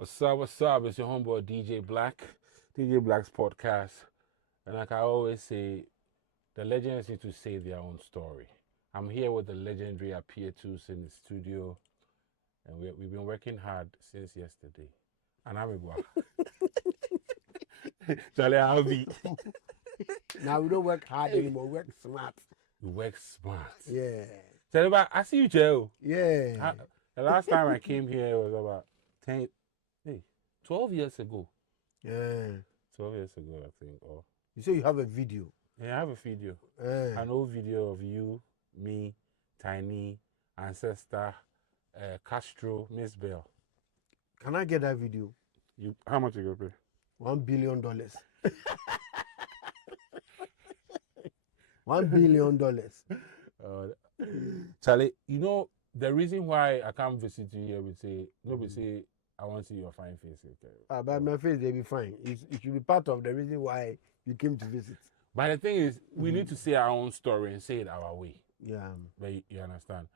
What's up? What's up? It's your homeboy DJ Black, DJ Black's podcast. And like I always say, the legends need to say their own story. I'm here with the legendary Appietus in the studio, and we've been working hard since yesterday. And I'm Charlie, I'll be. Now we don't work hard anymore, we work smart. We work smart. Yeah. Charlie, I see you, Joe. Yeah. The last time I came here was about 12 years ago. Yeah. 12 years ago, I think. Or You say you have a video. yeah, I have a video. Yeah. An old video of you, me, Tiny, Ancestor, Castro, Miss Bell. Can I get that video? How much you gonna pay? $1 billion. $1 billion. Charlie, you know the reason why I can't visit you here, we say nobody say I want to see your fine face. Okay? But my face, they'll be fine. It should be part of the reason why you came to visit. But the thing is, we need to say our own story and say it our way. Yeah. But you understand?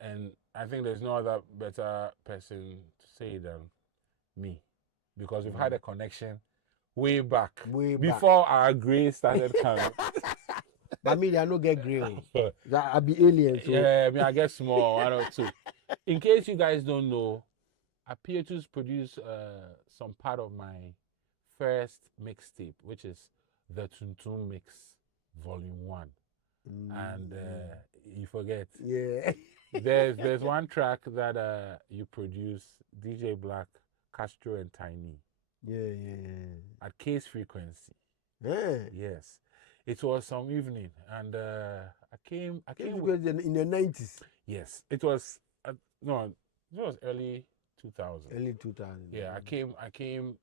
And I think there's no other better person to say it than me. Because we've had a connection way back. Before our grey started coming. But me, I don't get grey. I'll be alien. So. Yeah, I mean, I get small, one or two. In case you guys don't know, Appietus produced some part of my first mixtape, which is the Tuntun Mix, Volume 1. And you forget. Yeah. There's one track that you produced, DJ Black, Castro, and Tiny. Yeah. At Case Frequency. Yeah. Yes. It was some evening, and I came in the 90s. Yes, it was. No, it was early 2000. Early 2000. Yeah, I came.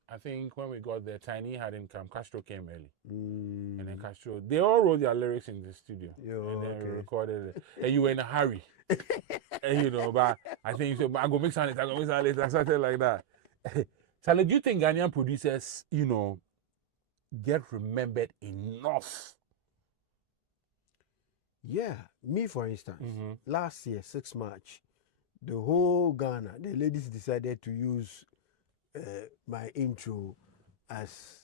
I think when we got there, Tiny hadn't come. Castro came early, and then Castro. They all wrote their lyrics in the studio, and then we recorded it. And you were in a hurry, and but I think you said, "I go mix on it. I go mix on it." I something like that. Charlie, do you think Ghanaian producers, get remembered enough? Yeah, me for instance, last year, 6 March, the whole Ghana, the ladies decided to use my intro as,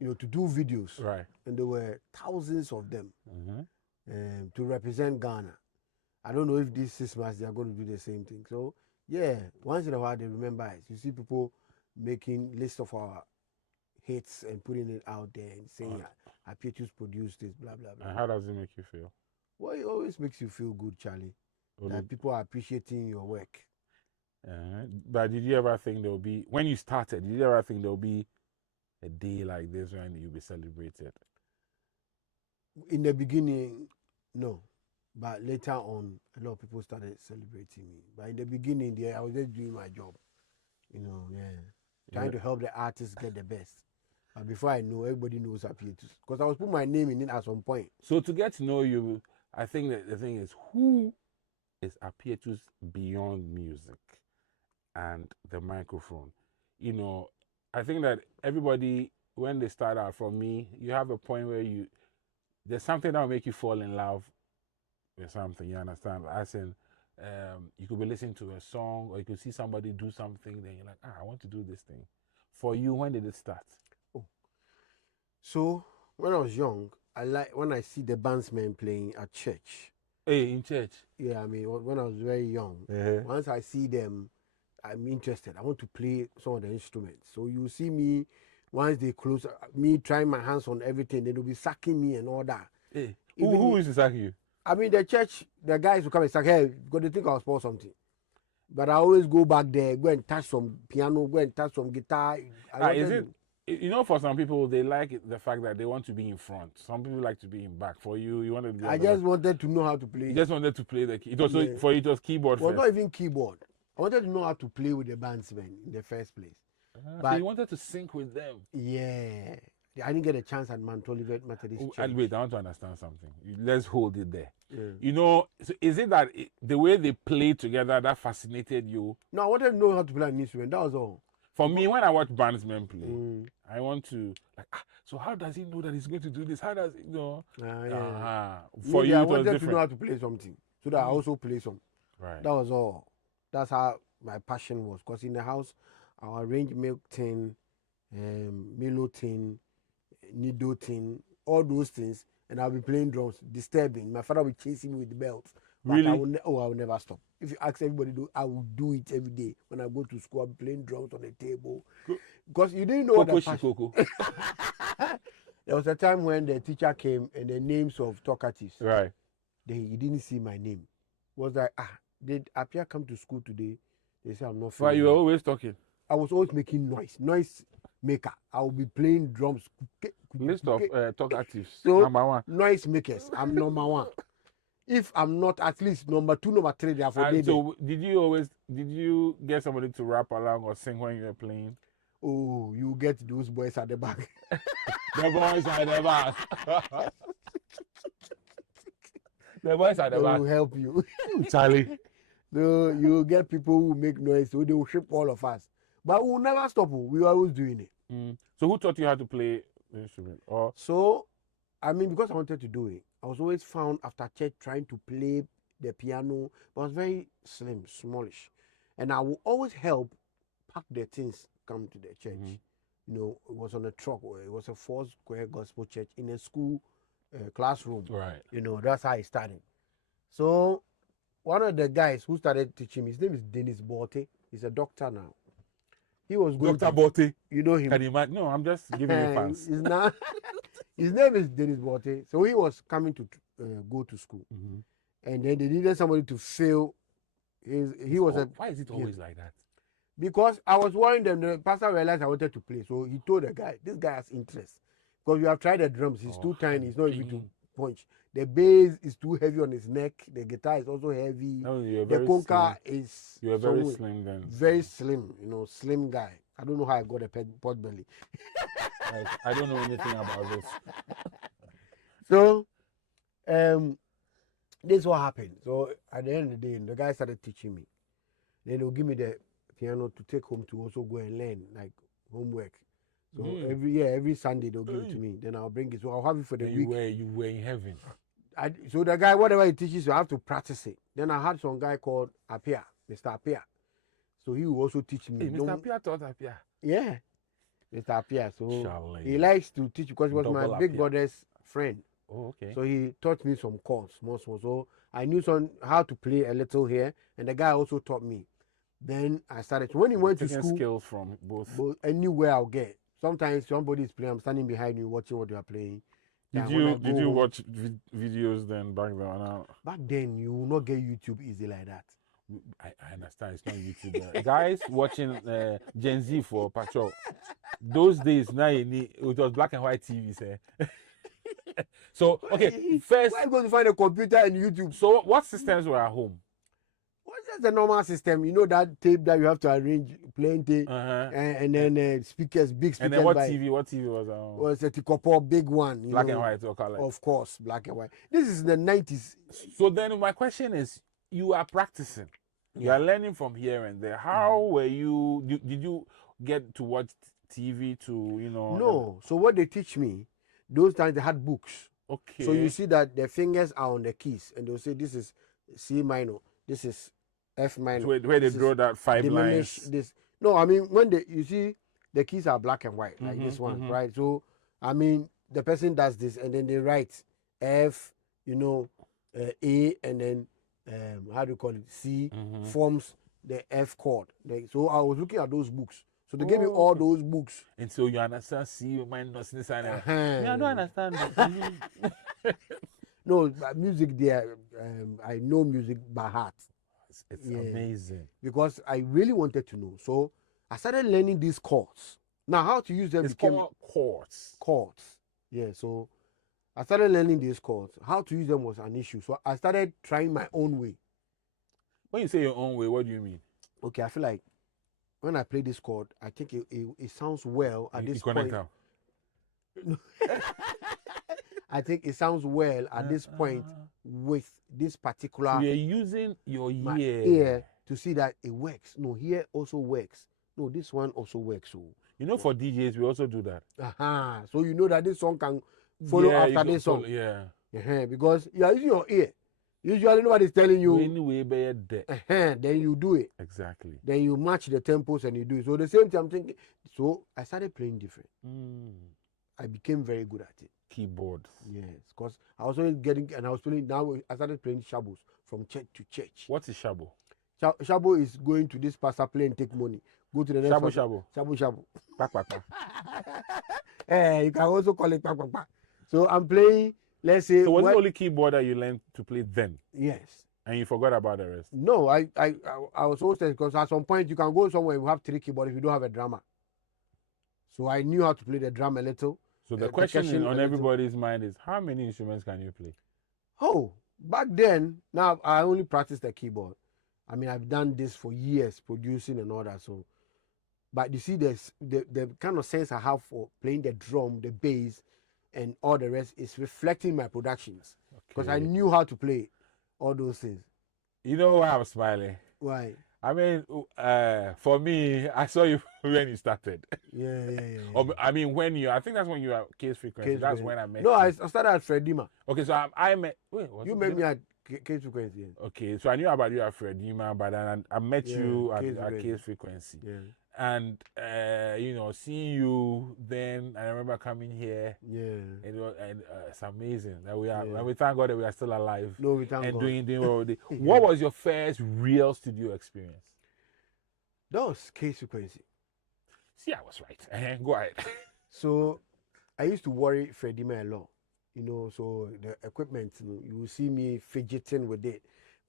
to do videos. Right. And there were thousands of them to represent Ghana. I don't know if this 6 March they are going to do the same thing. So, yeah, once in a while they remember us. You see people making list of our hits and putting it out there and saying, Appietus produced this, blah, blah, blah. And how does it make you feel? Well, it always makes you feel good, Charlie, that people are appreciating your work. But did you ever think there'll be, when you started, did you ever think there'll be a day like this when you'll be celebrated? In the beginning, no. But later on, a lot of people started celebrating me. But in the beginning, I was just doing my job. Trying to help the artists get the best. But before I know, everybody knows Appietus. Because I was putting my name in it at some point. So to get to know you, I think that the thing is, who is Appietus beyond music and the microphone? I think that everybody, when they start out, from me, you have a point where there's something that will make you fall in love with something, you understand? As in, you could be listening to a song, or you could see somebody do something, then you're like, I want to do this thing. For you, when did it start? So, when I was young, I like when I see the bandsmen playing at church. Hey, in church? Yeah, I mean, when I was very young, once I see them, I'm interested. I want to play some of the instruments. So you see me, once they close, me trying my hands on everything, they'll be sacking me and all that. Hey, who is to sack you? I mean, the church, the guys will come and say, hey, because they think I'll spoil something. But I always go back there, go and touch some piano, go and touch some guitar. Is it? For some people, they like the fact that they want to be in front. Some people like to be in back. For you, you wanted to be. I just wanted to know how to play. You just wanted to play the key. It was for you, it was keyboard. Well, not even keyboard. I wanted to know how to play with the bandsmen in the first place. But so you wanted to sync with them. Yeah. I didn't get a chance at Mount Olivet Methodist Church. And wait, I want to understand something. Let's hold it there. So is it that the way they played together that fascinated you? No, I wanted to know how to play an instrument. That was all. For me, when I watch bandsmen play, I want to so how does he know that he's going to do this? How does he know? For you, I wanted to know how to play something so that I also play some. Right. That was all. That's how my passion was. Because in the house, I'll arrange milk tin, Milo tin, Nido tin, all those things, and I'll be playing drums, disturbing. My father will chase me with the belt. But Really? I will never stop. If you ask everybody, I will do it every day. When I go to school, I'll be playing drums on the table. Because you didn't know what the passion. There was a time when the teacher came and the names of talkatives. Right. He didn't see my name. Was like, did Appia come to school today? They said I'm not. Why you were always talking? I was always making noise maker. I will be playing drums. List of talkatives. So, number 1. Noise makers. I'm number 1. If I'm not at least number 2, number 3, therefore so did you get somebody to rap along or sing when you were playing? Oh, you get those boys at the back. The boys at the back. The boys at the They back. will help you. Charlie. So you get people who make noise, so they will ship all of us. But we will never stop. We are always doing it. So who taught you how to play the instrument? Or so, I mean, because I wanted to do it, I was always found after church trying to play the piano, but I was very slim, smallish. And I will always help pack the things come to the church. You know, it was on a truck, or it was a 4-square gospel church in a school classroom. right. You know, that's how I started. So, one of the guys who started teaching me, his name is Dennis Bote. He's a doctor now. He was going Dr. Bote. You know him? Can you imagine? No, I'm just giving you fans. He's not. His name is Dennis Bote. So he was coming to go to school, and then they needed somebody to fill. Why is it always like that? Because I was warning them. The pastor realized I wanted to play, so he told the guy, "This guy has interest because we have tried the drums. He's too tiny. He's not able to punch. The bass is too heavy on his neck. The guitar is also heavy. No, the conga is. You were very slim then. Very slim. You know, slim guy. I don't know how I got a pot belly. I don't know anything about this. So, this is what happened. So at the end of the day, the guy started teaching me. Then he'll give me the piano to take home to also go and learn, like homework. So every Sunday they'll give it to me. Then I'll bring it. So I'll have it for the week. You were in heaven. So the guy, whatever he teaches, you have to practice it. Then I had some guy called Appia, Mr. Appia. So he will also teach me. Hey, Mr. Appia taught Appia. Yeah, Mr. Appia. So Charlie. he likes to teach because he was my big brother's friend. Oh, okay. So he taught me some chords, small. So I knew how to play a little here, and the guy also taught me. Then I started. When he went to school, skills from both. Anywhere I'll get. Sometimes somebody is playing. I'm standing behind you, watching what you are playing. Did you watch videos then back then? Back then, you will not get YouTube easy like that. I understand it's not YouTube. Guys watching Gen Z for patrol. Those days now it was black and white TV. So okay, first why are you going to find a computer and YouTube? So what systems were at home? What's just the normal system? You know that tape that you have to arrange, playing tape, and then speakers, big speakers. And then what TV was that? Was a Tikopo big one. Black and white or color? Of course, black and white. This is the 90s. So then my question is, you are practicing. You are learning from here and there. How were you? Did you get to watch TV to, No. So what they teach me, those times they had books. Okay. So you see that the fingers are on the keys, and they'll say this is C minor, this is F minor. So where they draw that 5 lines. This. No, I mean you see the keys are black and white, like this one, right? So I mean the person does this, and then they write F, A, and then how do you call it? C forms the F chord. So I was looking at those books. So they gave me all those books. And so you understand C minus this and that. I don't understand. No, music there, I know music by heart. It's amazing. Because I really wanted to know. So I started learning these chords. Now how to use them became called chords. Chords. Yeah, so I started learning these chords. How to use them was an issue. So I started trying my own way. When you say your own way, what do you mean? Okay, I feel like when I play this chord, I think it sounds well at this point. I think it sounds well at this point with this particular. So you're using your ear to see that it works. No, here also works. No, this one also works. So for DJs we also do that. So you know that this song can follow after this song. Yeah. Because you are using your ear. Usually nobody's telling you. Anyway, Then you do it. Exactly. Then you match the tempos and you do it. So the same time I'm thinking. So I started playing different. I became very good at it. Keyboards. Yes, because I was always getting, and I was playing. Now I started playing shabos from church to church. What is shabo? Shabo is going to this pastor, play and take money. Go to the next Shabo. Shabo. Back. You can also call it back. So I'm playing. Let's say. So was the only keyboard that you learned to play then? Yes. And you forgot about the rest? No, I was so stressed because at some point you can go somewhere and you have 3 keyboards if you don't have a drummer. So I knew how to play the drum a little. So the question on everybody's mind is, how many instruments can you play? Oh, back then, now I only practice the keyboard. I mean, I've done this for years, producing and all that. So, but you see, there's the kind of sense I have for playing the drum, the bass, and all the rest is reflecting my productions. Because I knew how to play all those things. You know why I'm smiling? Why? I mean, for me, I saw you when you started. Yeah. Or, I mean, I think that's when you were Case Frequency. That's when I met you. No, I started at Fredima. Okay, so I met. Wait, you met me at Case Frequency. Yeah. Okay, so I knew about you at Fredima, but then I met you at Case Frequency. Yeah. And seeing you then, I remember coming here. Yeah. And it's amazing that we are. And we thank God that we are still alive. No, we thank God. And doing what we do. What was your first real studio experience? That was Case Frequency. See, I was right. Go ahead. So, I used to worry Fredima a lot. So the equipment, you will see me fidgeting with it,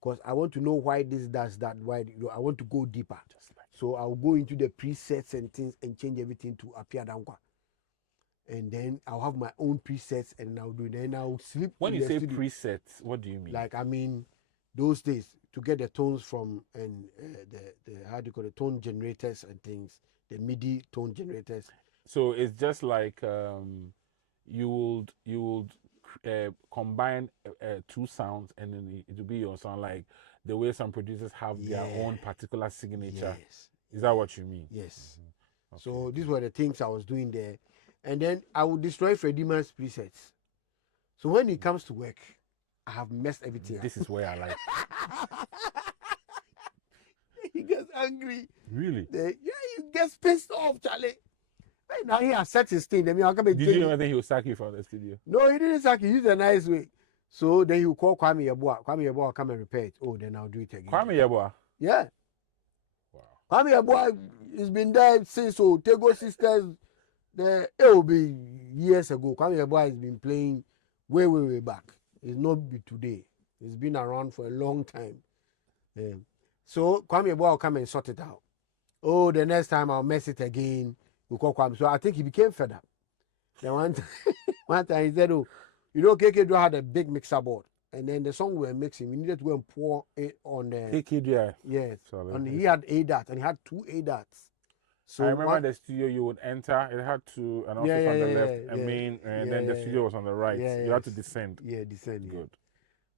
because I want to know why this does that. Why I want to go deeper. So I'll go into the presets and things and change everything to appear dankwa. And then I'll have my own presets and I'll do it. Then I'll sleep. When you say presets, what do you mean? Like, I mean, those days to get the tones from and the how do you call it, tone generators and things, the MIDI tone generators. So it's just like you would combine 2 sounds and then it will be your sound, like the way some producers have their own particular signature. Yes. Is that what you mean? Yes. Okay. So these were the things I was doing there. And then I would destroy Fredima's presets. So when it comes to work, I have messed everything up. This is where I like. He gets angry. Really? He gets pissed off, Charlie. Hey, now he has set his thing. Did you ever think he will sack you from the studio? No, he didn't sack you. He used a nice way. So then he will call Kwame Yeboah. Kwame Yeboah will come and repair it. Oh, then I'll do it again. Kwame Yeboah? Yeah. Wow. Kwame Yeboah has been there since Tego Sisters. It will be years ago. Kwame Yeboah has been playing way back. It's not be today. It's been around for a long time. So Kwame Yeboah will come and sort it out. Oh, the next time I'll mess it again. We'll call Kwame. So I think he became fed up. Then one time he said, KK had a big mixer board. And then the song we were mixing, we needed to go and pour it on the... KK, yes. And he had ADAT, and he had 2 ADATs. So I remember the studio you would enter, it had an office on the left, and then the studio was on the right. You had to descend. Yeah, descend. Good.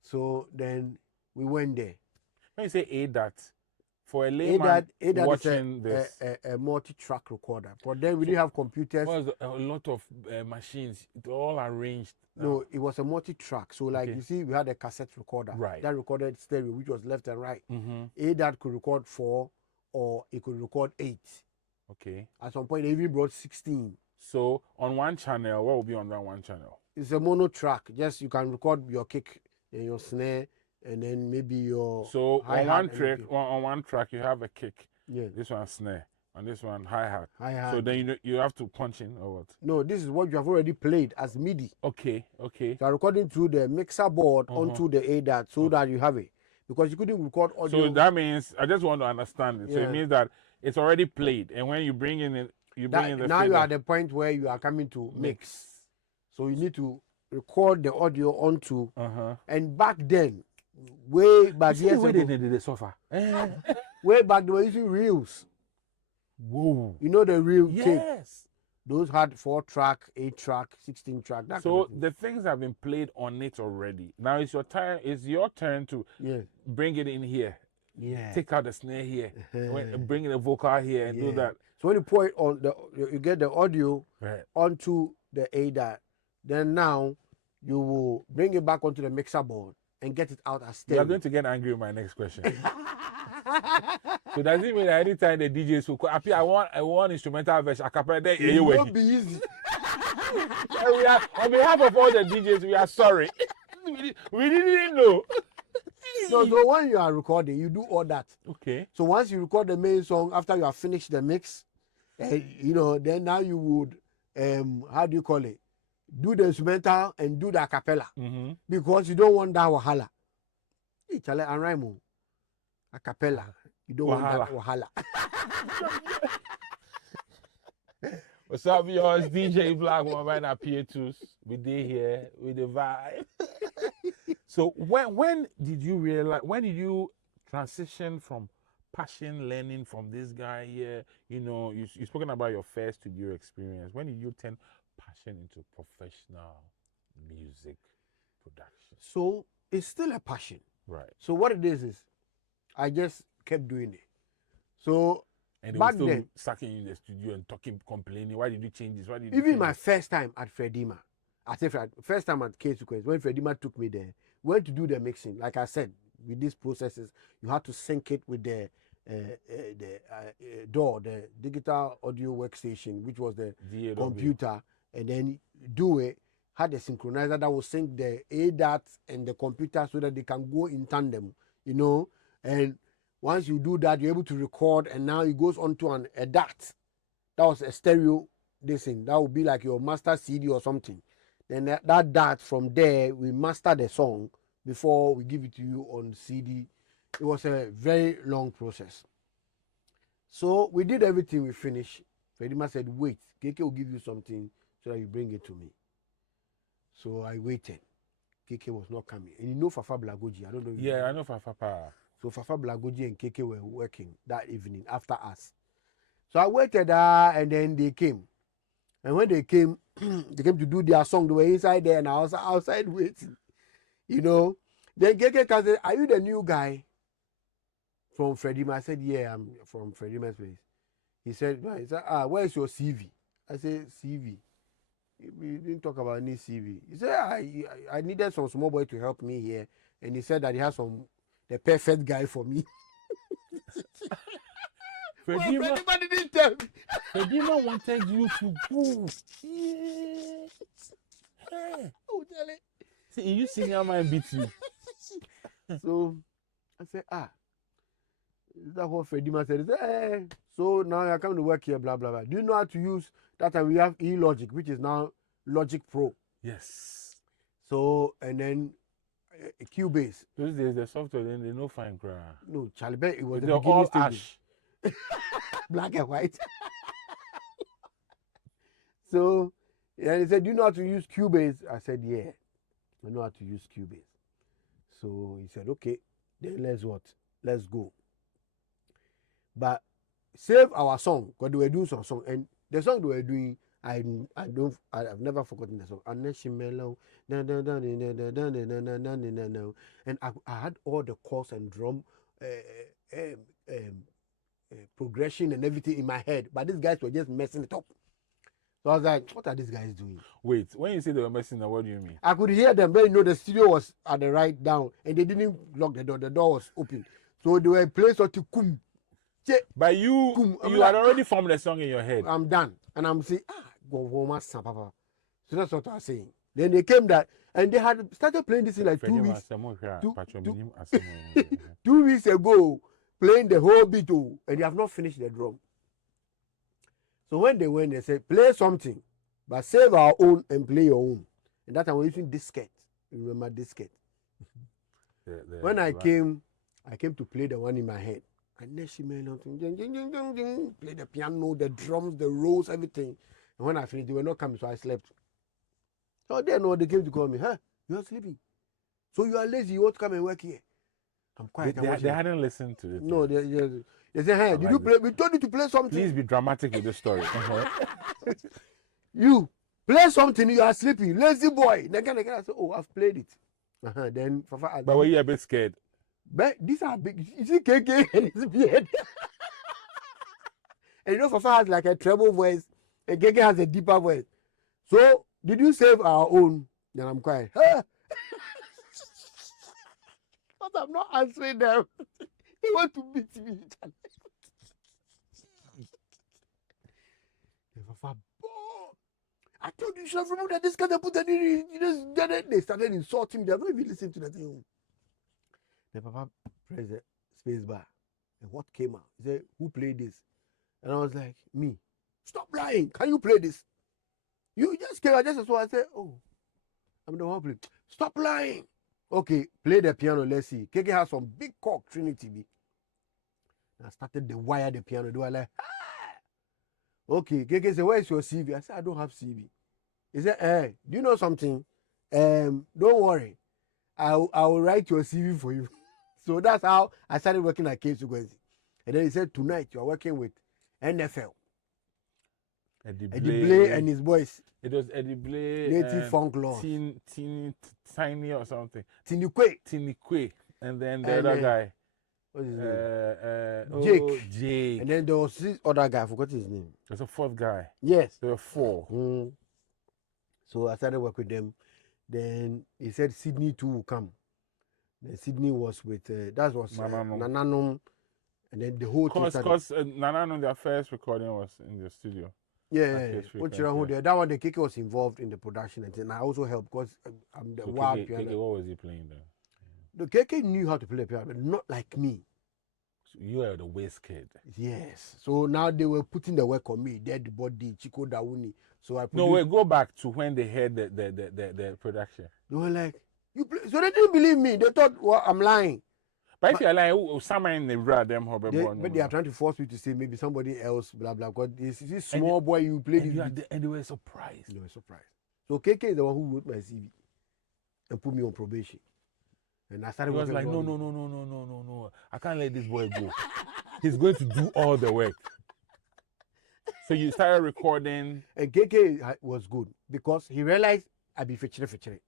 So then we went there. When you say ADAT, for a layman watching this, a multi-track recorder. But then we didn't have computers. It was a lot of machines, all arranged. No, it was a multi-track. So like you see, we had a cassette recorder. Right. That recorded stereo, which was left and right. Mm-hmm. ADAT could record 4 or it could record 8. Okay. At some point, they even brought 16. So on one channel, what will be on that one channel? It's a mono track. Just you can record your kick and your snare, and then maybe your. So on one track, you have a kick. Yeah. This one snare, and this one hi-hat. Hi-hat. So then you have to punch in or what? No, this is what you have already played as MIDI. Okay. So I'm recording through the mixer board onto the ADAT so that you have it, because you couldn't record audio. So that means I just want to understand it. So it means that it's already played, and when you bring in it, now you are at the point where you are coming to mix. So you need to record the audio onto. And back then, way back years ago, they suffer. Way back they were using reels. Whoa! You know the reel tape. Yes. Those had 4-track, 8-track, 16-track. So the things have been played on it already. Now it's your turn. It's your turn to bring it in here. Yeah. Take out the snare here, bring the vocal here, and do that. So when you pour it on you get the audio onto the ADAT. Then now you will bring it back onto the mixer board. and get it out as You stereo. are going to get angry with my next question. So does it mean that anytime the DJs will call, I want instrumental version, a cappella, then It won't be easy. we are, on behalf of all the DJs, we are sorry. we didn't know. So when you are recording, you do all that. Okay. So once you record the main song, after you have finished the mix, then now you would, how do you call it? Do the instrumental and do the a cappella. Mm-hmm. Because you don't want that wahala. Hey, Charlie, and Raimo, a cappella. You don't want that wahala. What's up, y'all? It's DJ Black Woman Appietus. We did here with the vibe. So when did you realize? When did you transition from passion learning from this guy here? You know, you spoken about your first studio experience. When did you turn passion into professional music production? So it's still a passion. Right. So what it is I just kept doing it. So and they back were still then, sucking in the studio and talking, complaining. Why did you change this? Why did you even change my this? first time at Fredima, I say first time at K-Sequence, when Fredima took me there, we went to do the mixing. Like I said, with these processes, you have to sync it with the DAW, the digital audio workstation, which was the DAW. computer, and then do it. Had a synchronizer that will sync the ADAT and the computer so that they can go in tandem, you know. And once you do that, you're able to record, and now it goes onto a DAT. That was a stereo this thing. That would be like your master CD or something. Then that DAT, from there, we master the song before we give it to you on CD. It was a very long process. So we did everything, we finished. Fredima said, wait, KK will give you something so that you bring it to me. So I waited. KK was not coming. And you know Fafa Blagoji, I don't know. Yeah, I know Fafa. So Fafa Blagoji and KK were working that evening after us. So I waited and then they came. And when they came, they came to do their song. They were inside there and I was outside waiting. You know. Then KK can say, are you the new guy from Fredima? I said, yeah, I'm from Fredima's place. He said, where's your CV? I said, CV. We didn't talk about any CV. He said, I needed some small boy to help me here. And he said that he has the perfect guy for me. Fredima didn't tell me. Fredima wanted you to go. Oh, Charlie. See, you senior man beat you. So I said, is that what Fredima said? He said, so now you're coming to work here, blah, blah, blah. Do you know how to use that time? We have eLogic, which is now Logic Pro. Yes. So, and then Cubase. Those days, the software, then they no fine cry. No, Charlie, it was They're the beginning all stage. ash. Black and white. So, and he said, do you know how to use Cubase? I said, yeah, I know how to use Cubase. So he said, okay, then let's go. But save our song, because they were doing some song, and the song they were doing, I've never forgotten the song. And I had all the chords and drum progression and everything in my head, but these guys were just messing it up. So I was like, what are these guys doing? Wait, when you say they were messing up, what do you mean? I could hear them, but you know the studio was at the right down, and they didn't lock the door. The door was open, so they were playing sort of kum. But you had already formed the song in your head. I'm done, and I'm saying, go home, papa. So that's what I was saying. Then they came that, and they had started playing this in like 2 weeks. 2 weeks ago, playing the whole beat, and they have not finished the drum. So when they went, they said, play something, but save our own and play your own. And that time we're using diskette. You remember diskette? When I came to play the one in my head. And then she made play the piano, the drums, the rolls, everything. And when I finished, they were not coming, so I slept. So then they came to call me, you are sleeping. So you are lazy, you want to come and work here. I'm quiet. They hadn't listened to it. No, they said, hey, did you play? We told you to play something. Please be dramatic with the story. You play something, you are sleeping. Lazy boy. Then I said, oh, I've played it. Then Fafa asked, but were you a bit scared? But these are big. You see KK and his beard. And you know Fafa has like a treble voice, and KK has a deeper voice. So, did you save our own? Then I'm quiet. because I'm not answering them. They want to beat me. I told you, you should have removed that this guy put that in. They started insulting me. They have not even listened to the thing. The papa pressed the space bar. And what came out? He said, who played this? And I was like, me. Stop lying. Can you play this? You just came out just as well. I said, oh, I'm the one playing. Stop lying. Okay, play the piano. Let's see. KK has some big cock Trinity. I started to wire the piano. They were like, ah! Okay, KK said, where's your CV? I said, I don't have CV. He said, do you know something? Don't worry. I will write your CV for you. So that's how I started working at Case Frequency. And then he said, tonight you are working with NFL. Eddie Blay and his boys. It was Eddie Blay. Native Funk Laws. Tiny or something. Tinikwe. And then the other guy. What's his name? Jake. And then there was this other guy. I forgot his name. There's a fourth guy. Yes. There were four. So I started work with them. Then he said Sydney too will come. Then Sydney was with, that was Nananum. And then the whole thing started. Because Nananum, their first recording was in the studio. Yeah. That one, the KK was involved in the production. And I also helped because I'm the wild piano. KK, what was he playing then? The KK knew how to play piano, but not like me. So you are the waste kid. Yes. So now they were putting the work on me. Dead Body, Chico Dauni. So I no, wait, go back to when they heard the production. They were like, you play. So they didn't believe me. They thought, well, I'm lying. But if you're lying, someone in the rad them but they are trying to force me to say maybe somebody else, blah blah. Because this small boy you played it. And they were surprised. They were surprised. So KK is the one who wrote my CV and put me on probation. And I started. He was like, no. I can't let this boy go. He's going to do all the work. So you started recording. And KK was good because he realized I'd be fetching.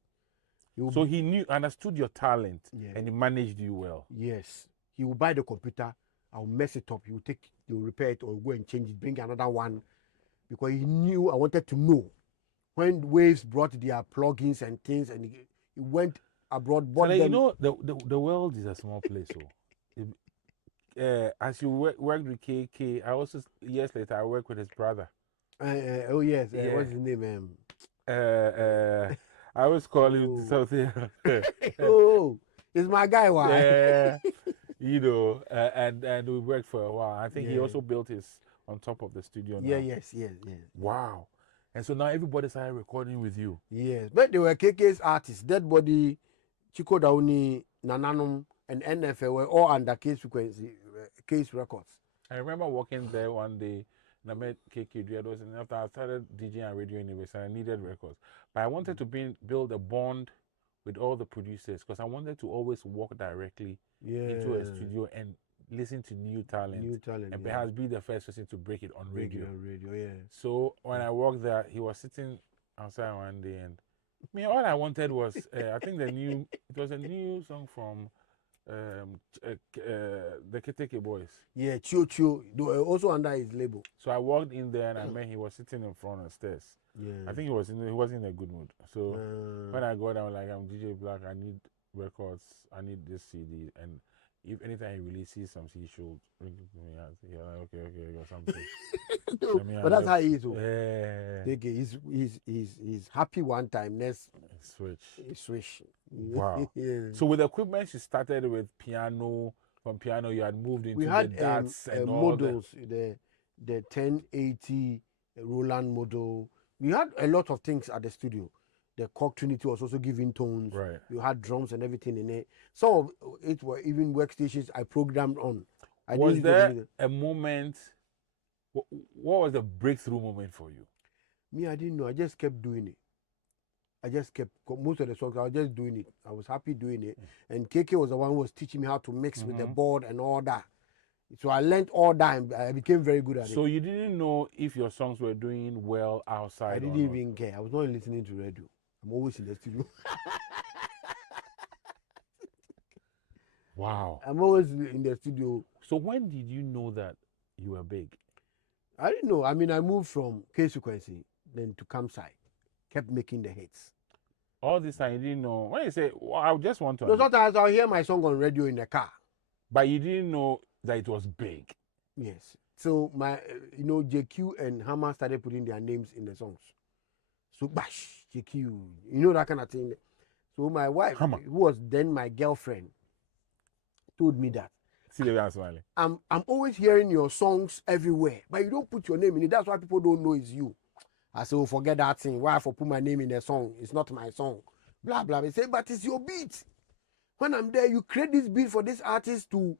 So he understood your talent, and he managed you well. Yes. He will buy the computer, I'll mess it up, he will repair it or go and change it, bring another one. Because he knew I wanted to know. When Waves brought their plugins and things and he went abroad, bought them. You know, the world is a small place. So as you worked with KK, I also, years later, I worked with his brother. Oh yes, what's his name? I always call him something. Oh, it's my guy. Why? Yeah, you know, and we worked for a while. I think he also built his on top of the studio now. Yes. Wow. And so now everybody started recording with you. Yes, but they were KK's artists. Dead Body, Chico Dauni, Nananum, and NFL were all under Case Frequency, Case Records. I remember walking there one day. And I met KK Duedos, and after I started DJing at Radio University, I needed records. But I wanted to build a bond with all the producers because I wanted to always walk directly into a studio and listen to new talent. And perhaps be the first person to break it on radio. So when I walked there, he was sitting outside one day, and all I wanted was, I think it was a new song from the Keteke Boys. Yeah, Chio. They were also under his label. So I walked in there and I met he was sitting in front of the stairs. Yeah. I think he wasn't in a good mood. So when I got there, I was like, I'm DJ Black, I need records, I need this CD, and if anytime he releases something, he should bring it to me. He's like, okay, or something. But that's how he is. He's happy one time, next switch. Wow. So with equipment, you started with piano. From piano, you had moved into the DATs and all models, the 1080 Roland model. We had a lot of things at the studio. The Cork Trinity was also giving tones. Right. You had drums and everything in it. Some of it were even workstations I programmed on. Was there a moment? What was the breakthrough moment for you? Me, I didn't know. I just kept doing it. Most of the songs, I was just doing it. I was happy doing it. And KK was the one who was teaching me how to mix with the board and all that. So I learned all that and I became very good at it. So you didn't know if your songs were doing well outside? I didn't even care. I was not listening to radio. I'm always in the studio. Wow. I'm always in the studio. So when did you know that you were big? I didn't know. I mean, I moved from Case Frequency then to Campsite. Kept making the hits. all this time you didn't know. When you say, well, I just want to. No, sometimes I'll hear my song on radio in the car. But you didn't know that it was big. Yes. So my, JQ and Hammer started putting their names in the songs. So bash, JQ, that kind of thing. So my wife, Hammer, who was then my girlfriend, told me that. See the way I'm smiling. I'm always hearing your songs everywhere, but you don't put your name in it. That's why people don't know it's you. I say, oh, forget that thing. Why I for put my name in a song? It's not my song. Blah, blah. They say, but it's your beat. When I'm there, you create this beat for this artist to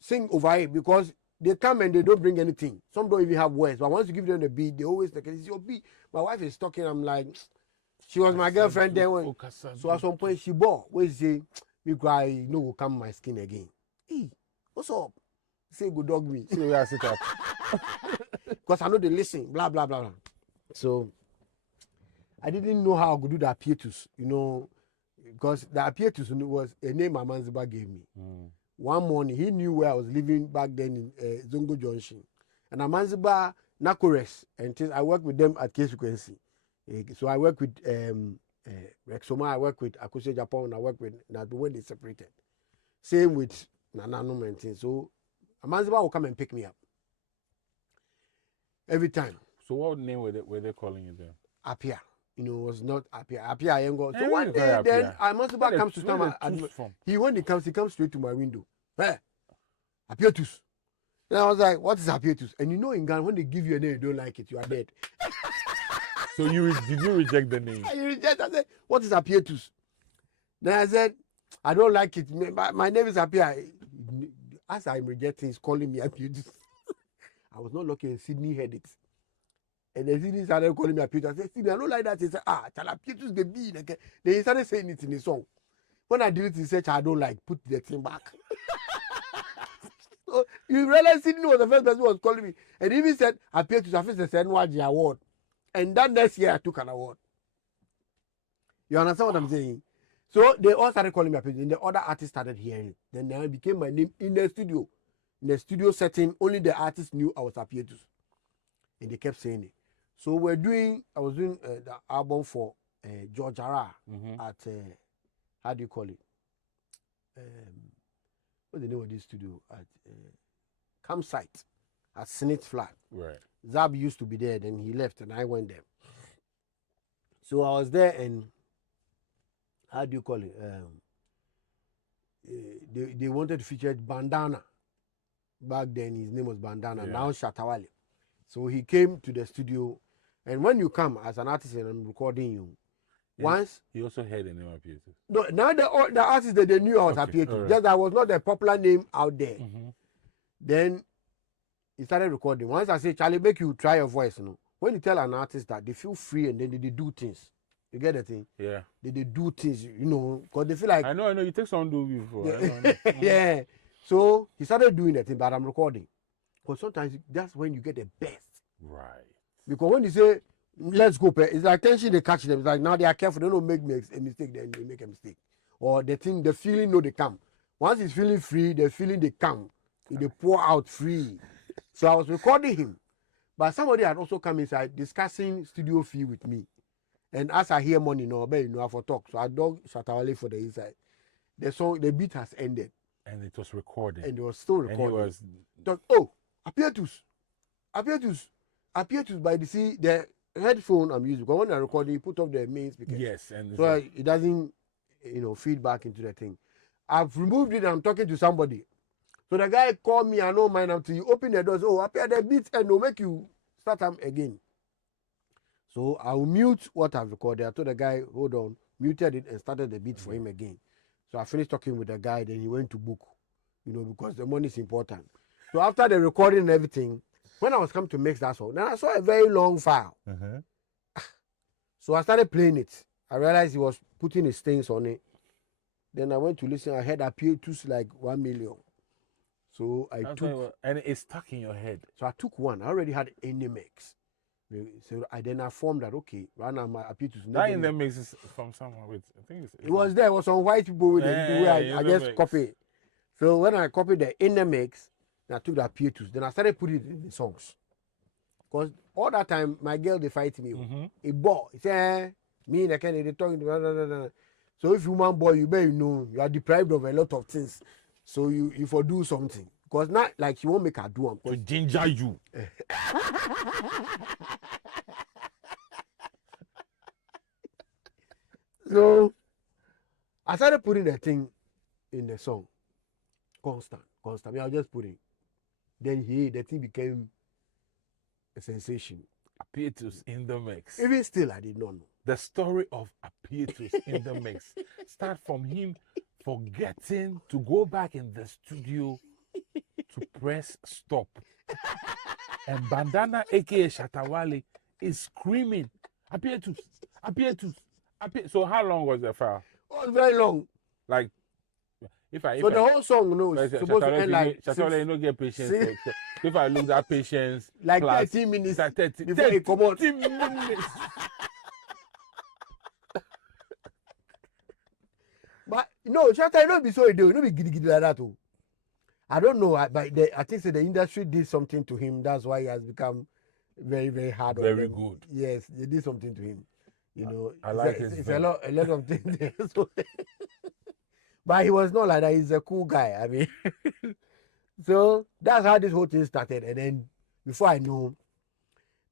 sing over it because they come and they don't bring anything. Some don't even have words. But once you give them the beat, they always think it's your beat. My wife is talking. I'm like, she was my girlfriend then. So at some point, she bought. Where she say, me cry, will come my skin again. Hey, what's up? Say, go dog me. See the way I sit up. Because I know they listen. Blah, blah, blah, blah. So I didn't know how I could do the Appietus, because the Appietus was a name Amanziba gave me. One morning, he knew where I was living back then in Zongo Junction. And Amanziba, Nakores, and I worked with them at K Frequency. So I work with Rexoma, I work with Akuse Japan, I work with Nadu when they separated. Same with Nanano and so Amanziba will come and pick me up. Every time. So what name were they calling you then? Appia. Was not Appia. Appia Yengo. So one day then Amanziba comes to town. When he comes straight to my window. Hey, Appietus. And I was like, what is Appietus? And in Ghana, when they give you a name, you don't like it, you are dead. So did you reject the name? I said, what is Appietus? Then I said, I don't like it. My name is Appia. As I'm rejecting, he's calling me Appietus. I was not lucky, and Sydney heard it. And then Sydney started calling me Appietus. I said, Sydney, I don't like that. He said, tell Appietus the B. Then he started saying it in the song. When I did it, he said, I don't like, put the thing back. So you realize Sydney was the first person who was calling me. And he even said, Appietus, I first the NYG award. And that next year, I took an award. You understand what I'm saying? So they all started calling me Appietus. And the other artists started hearing it. Then now it became my name in the studio. In the studio setting, only the artists knew I was Appietus. And they kept saying it. So I was doing the album for George Ara at, how do you call it? What's the name of this studio? At Campsite, at Senate Flat. Right. Zab used to be there, then he left and I went there. So I was there and, how do you call it? They wanted to feature Bandana. Back then, his name was Bandana, now Shatawale. So he came to the studio, and when you come as an artist and I'm recording you, once he also heard the name Appietus. No, now the artists that they knew I was Appietus. Right. Just I was not the popular name out there. Then he started recording. Once I say, Charlie, make you try your voice. When you tell an artist that, they feel free and then they do things. You get the thing? Yeah. They do things, because they feel like. I know. You take some do before. Yeah. So he started doing that thing, but I'm recording. Because sometimes that's when you get the best. Right. Because when you say, let's go, it's like tension, they catch them. It's like now they are careful, they don't make a mistake, then they make a mistake. Or the feeling, no, they come. Once he's feeling free, the feeling they come. They pour out free. So I was recording him. But somebody had also come inside discussing studio fee with me. And as I hear money, I for talk. So I dug Shatawale for the inside. The beat has ended. And it was recording. And it was still recording. And he was... Appietus by the headphone I'm using. Because when I'm recording, you put off the main speaker. Yes. And so it doesn't, feed back into the thing. I've removed it and I'm talking to somebody. So the guy called me, I know mine until you open the doors. Oh, Appia, the beat and they'll make you start them again. So I'll mute what I've recorded. I told the guy, hold on, muted it and started the beat for him again. So I finished talking with the guy, then he went to book, because the money is important. So after the recording and everything, when I was coming to mix that song, then I saw a very long file. So I started playing it. I realized he was putting his things on it. Then I went to listen. I heard Appietus like 1 million. So I took... And it's stuck in your head. So I took one. I already had any mix. So I formed that, okay, right now my Appietus. That in the mix is from someone with, I think it was there. It was some white people with the way I just copied. So when I copied the inner mix, I took the Appietus. Then I started putting it in the songs. Because all that time, my girl, they fight me. A ball. He said, Me, the kind they talking. So if human boy, you better know you are deprived of a lot of things. So you for do something because not like you won't make her do To them. ginger you. So I started putting the thing in the song, constant. Me, I was just putting. Then the thing became a sensation. Appietus in the mix. Even still, I did not know. The story of Appietus in the mix. Start from him forgetting to go back in the studio to press stop. And Bandana, aka Shatawale, is screaming, Appietus, Appietus, Appietus. So how long was the file? Oh, it's very long. Like, if I So the whole song, you know, is supposed to end like Shatawale, you don't get patience. If I look at patience, like plus, 13 minutes like 30, before it come out. 30 minutes. But no, Shatta, don't be so idiot. Don't be giddy like that. Too. I don't know, but I think so the industry did something to him. That's why he has become very, very hard. Very good. Yes, they did something to him. You know, I like it's a lot of things there. So, but he was not like that. He's a cool guy. I mean, so that's how this whole thing started. And then before I know,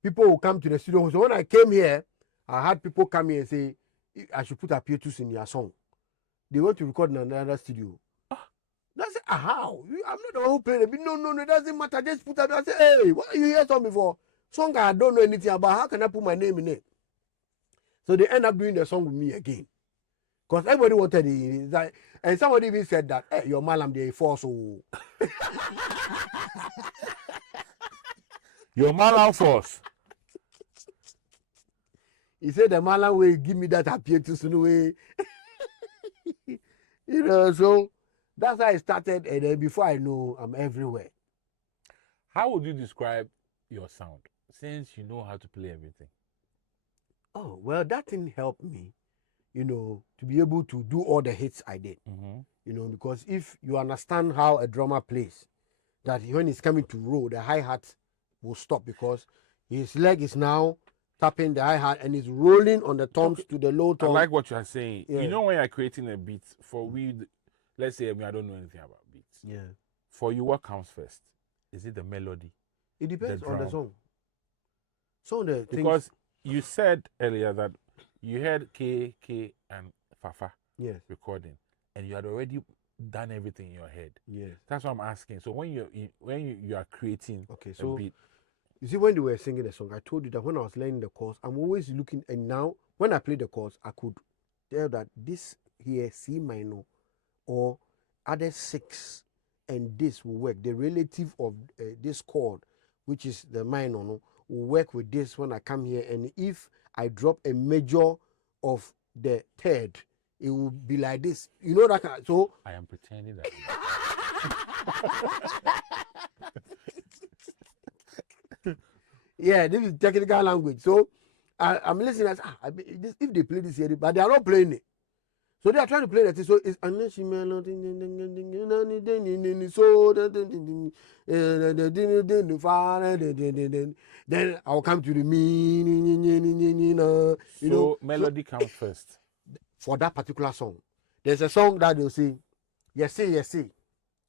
people will come to the studio. So when I came here, I had people come here and say I should put Appietus in your song. They want to record in another studio. That's how? I'm not the one who played it. No, it doesn't matter. Just put up. I say, hey, what are you here talking for? Song I don't know anything about. How can I put my name in it? So they end up doing the song with me again. Because everybody wanted it. And somebody even said that, hey, your malam, they force. So. Your malam force. He said the malam will give me that Appietus in a way. You know, so that's how I started. And then before I know, I'm everywhere. How would you describe your sound since you know how to play everything? Oh, well, that thing helped me, you know, to be able to do all the hits I did. You know, because if you understand how a drummer plays, that when he's coming to roll, the hi-hat will stop because his leg is now tapping the hi-hat and he's rolling on the toms to the low tom. I like what you're saying. Yeah. You know, when you're creating a beat, for we, let's say, I don't know anything about beats. Yeah. For you, what comes first? Is it the melody? It depends on the drum? song. So the Because things, you said earlier that you heard K, and Fafa yes, recording, and you had already done everything in your head. yes. That's what I'm asking. So when you are creating Okay, a so beat, you see, when they were singing the song, I told you that when I was learning the chords, I'm always looking, and now when I play the chords, I could tell that this here C minor or other 6 and this will work. The relative of this chord, which is the minor, no, will work with this when I come here. And if I drop a major of the third, it will be like this. You know that kind of, so I am pretending that. yeah, this is technical language. So I'm listening. If they play this here, but they are not playing it. So they are trying to play that. So it's unless you melody, then I'll come to the you know. Melody comes first. For that particular song, there's a song that they'll say, yes,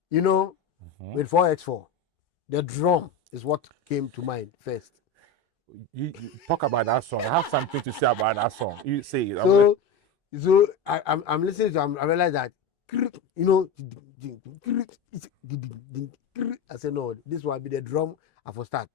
you know, with 4x4. The drum is what came to mind first. You talk about that song. I have something to say about that song. You say it. So I'm listening to I realize that, you know, I said, no, this will be the drum I for start.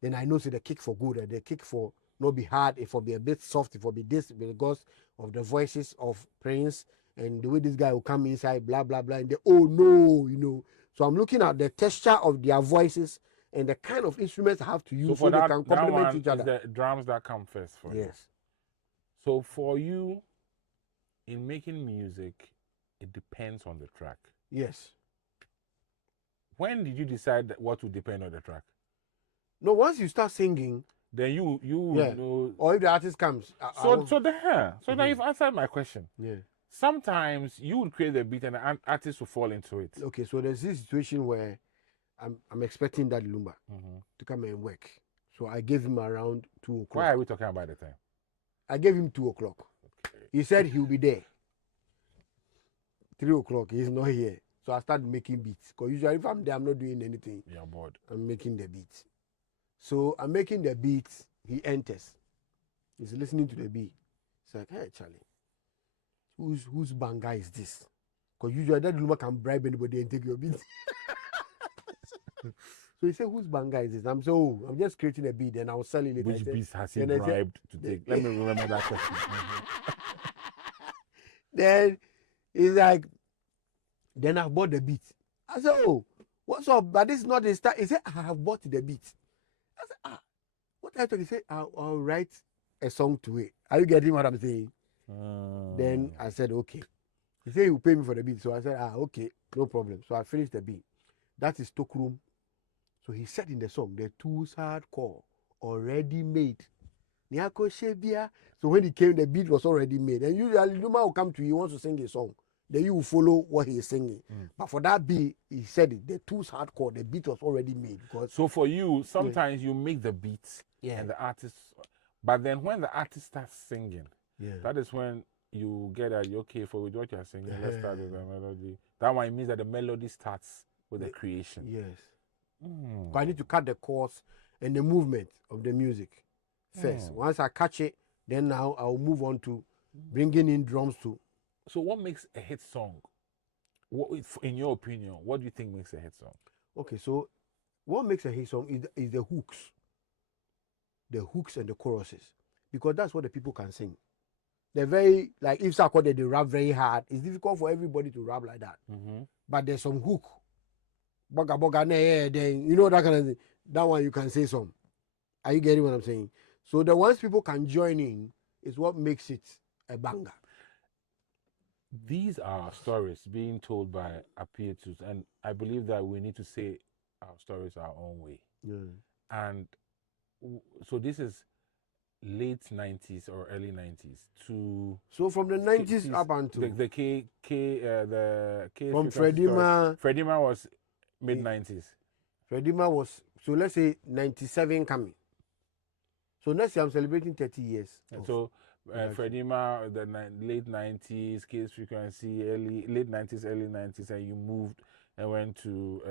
Then I know the kick for good and the kick for not be hard, it will be a bit soft, it will be this because of the voices of Prince and the way this guy will come inside, blah, blah, blah. And they, oh no, you know. So I'm looking at the texture of their voices and the kind of instruments I have to use so, they can complement each other. The drums that come first for you. Yes. So for you, in making music, it depends on the track. Yes. When did you decide what would depend on the track? No, once you start singing, then you know. Or if the artist comes. So then you've answered my question. Yeah. Sometimes you would create the beat and the artist will fall into it. Okay, so there's this situation where I'm expecting that Lumba to come and work. So I gave him around 2 o'clock. Why are we talking about the time? I gave him 2 o'clock. He said he'll be there. 3 o'clock, he's not here. So I started making beats. Because usually if I'm there, I'm not doing anything. You're bored. I'm making the beats. So I'm making the beats. He enters. He's listening to the beat. He's like, hey, Charlie, whose banga is this? Because usually that woman can bribe anybody and take your beat. So he said, whose banga is this? I'm so, I'm just creating a beat and I'll sell it later. Which beats has he then I said- bribed to take? Let me remember that question. Then he's like, then I bought the beat. I said, oh, what's up? But this is not the start. He said, I have bought the beat. I said, what I told? He said, I'll write a song to it. Are you getting what I'm saying? Then I said, okay. He said, he'll pay me for the beat. So I said, okay, no problem. So I finished the beat. That is Tokrum. So he said in the song, the tools hardcore, already made. Nyako Shebia. So when he came, the beat was already made. And usually, no man will come to you, he wants to sing a song. Then you will follow what he is singing. But for that beat, he said it, the tools hardcore, the beat was already made. Because So for you, sometimes you make the beats Yeah. and the artist, but then when the artist starts singing, yeah. that is when you get that, okay, for with what you're singing, let's start with the melody. That one means that the melody starts with the creation. Yes. Mm. But I need to cut the chords and the movement of the music first. Once I catch it, then now I'll move on to bringing in drums too. So what makes a hit song? What, in your opinion, what do you think makes a hit song? Okay, so what makes a hit song is the hooks. The hooks and the choruses. Because that's what the people can sing. They're very, like if Sarkodie, they rap very hard. It's difficult for everybody to rap like that. But there's some hook. Boga boga ne, then you know that kind of thing. That one you can say some. Are you getting what I'm saying? So the ones people can join in is what makes it a banger. These are stories being told by Appietus, and I believe that we need to say our stories our own way. And so this is late 90s or early 90s to So from the 90s up until the K from frequency Fredima. Fredima was mid 90s. Fredima was, so let's say 97 coming. So next year I'm celebrating 30 years. So Fredima, the late 90s, Case Frequency, late 90s, early 90s, and you moved and went to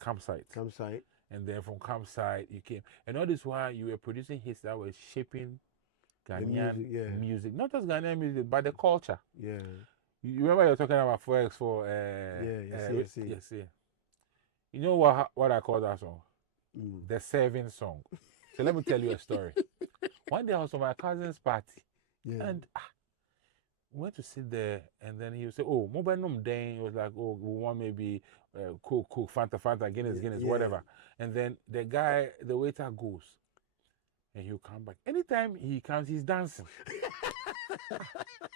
Campsite. Campsite. And then from Campsite, you came. And all this while, you were producing hits that were shaping Ghanaian music. Not just Ghanaian music, but the culture. Yeah. You remember you were talking about 4X4? Yes. You know what I call that song? The serving song. So let me tell you a story. One day I was on my cousin's party, and we went to sit there, and then he would say, oh, mobile num then. He was like, oh, we want maybe Coke, Fanta, Guinness, whatever. And then the waiter goes, and he'll come back. Anytime he comes, he's dancing.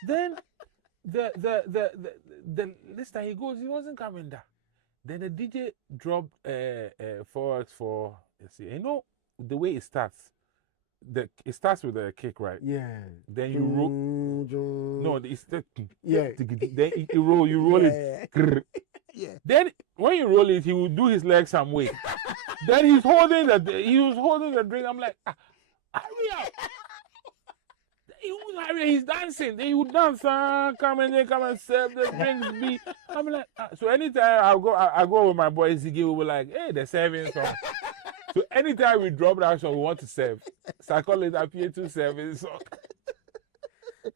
Then this time he goes, he wasn't coming down. Then the DJ dropped 4X4. You know the way it starts. It starts with a kick, right? Yeah. Then you roll. No, it's the Yeah. Then you roll it. Yeah. Then when you roll it, he will do his leg some way. Then he was holding the drink. I'm like, hurry up! He's dancing. Then he would dance. Come and serve the drinks. Be. I'm like, so anytime I go with my boy Ziggy, we were like, hey, the serving song. So anytime we drop that song, we want to serve. So I call it Appietus serving song.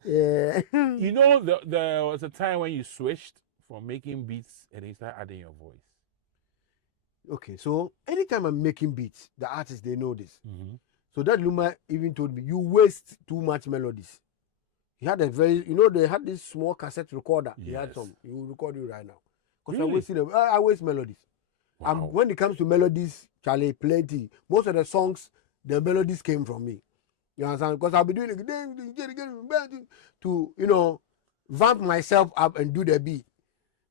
Yeah. You know, there was a time when you switched from making beats and you started adding your voice. Okay, so anytime I'm making beats, the artists, they know this. So that Luma even told me, you waste too much melodies. He had a very, they had this small cassette recorder. He had some. He will record you right now. Because Really? I waste melodies. Wow. When it comes to melodies, Charlie, plenty. Most of the songs, the melodies came from me. You understand? Because I'll be doing it to, vamp myself up and do the beat.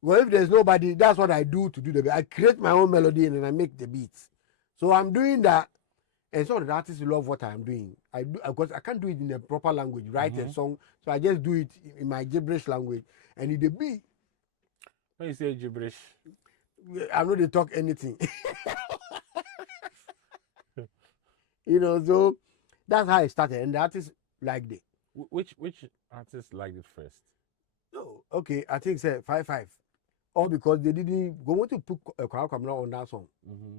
Well, if there's nobody, that's what I do to do the beat. I create my own melody and then I make the beats. So I'm doing that. And some of the artists love what I'm doing. I do because I can't do it in a proper language, write a song. So I just do it in my gibberish language. And in the beat, When you say gibberish, I know they talk anything. So that's how I started. And the artists liked it. Which artist liked it first? No, okay, I think say 5-5. All because they didn't go want to put a crowd camera on that song.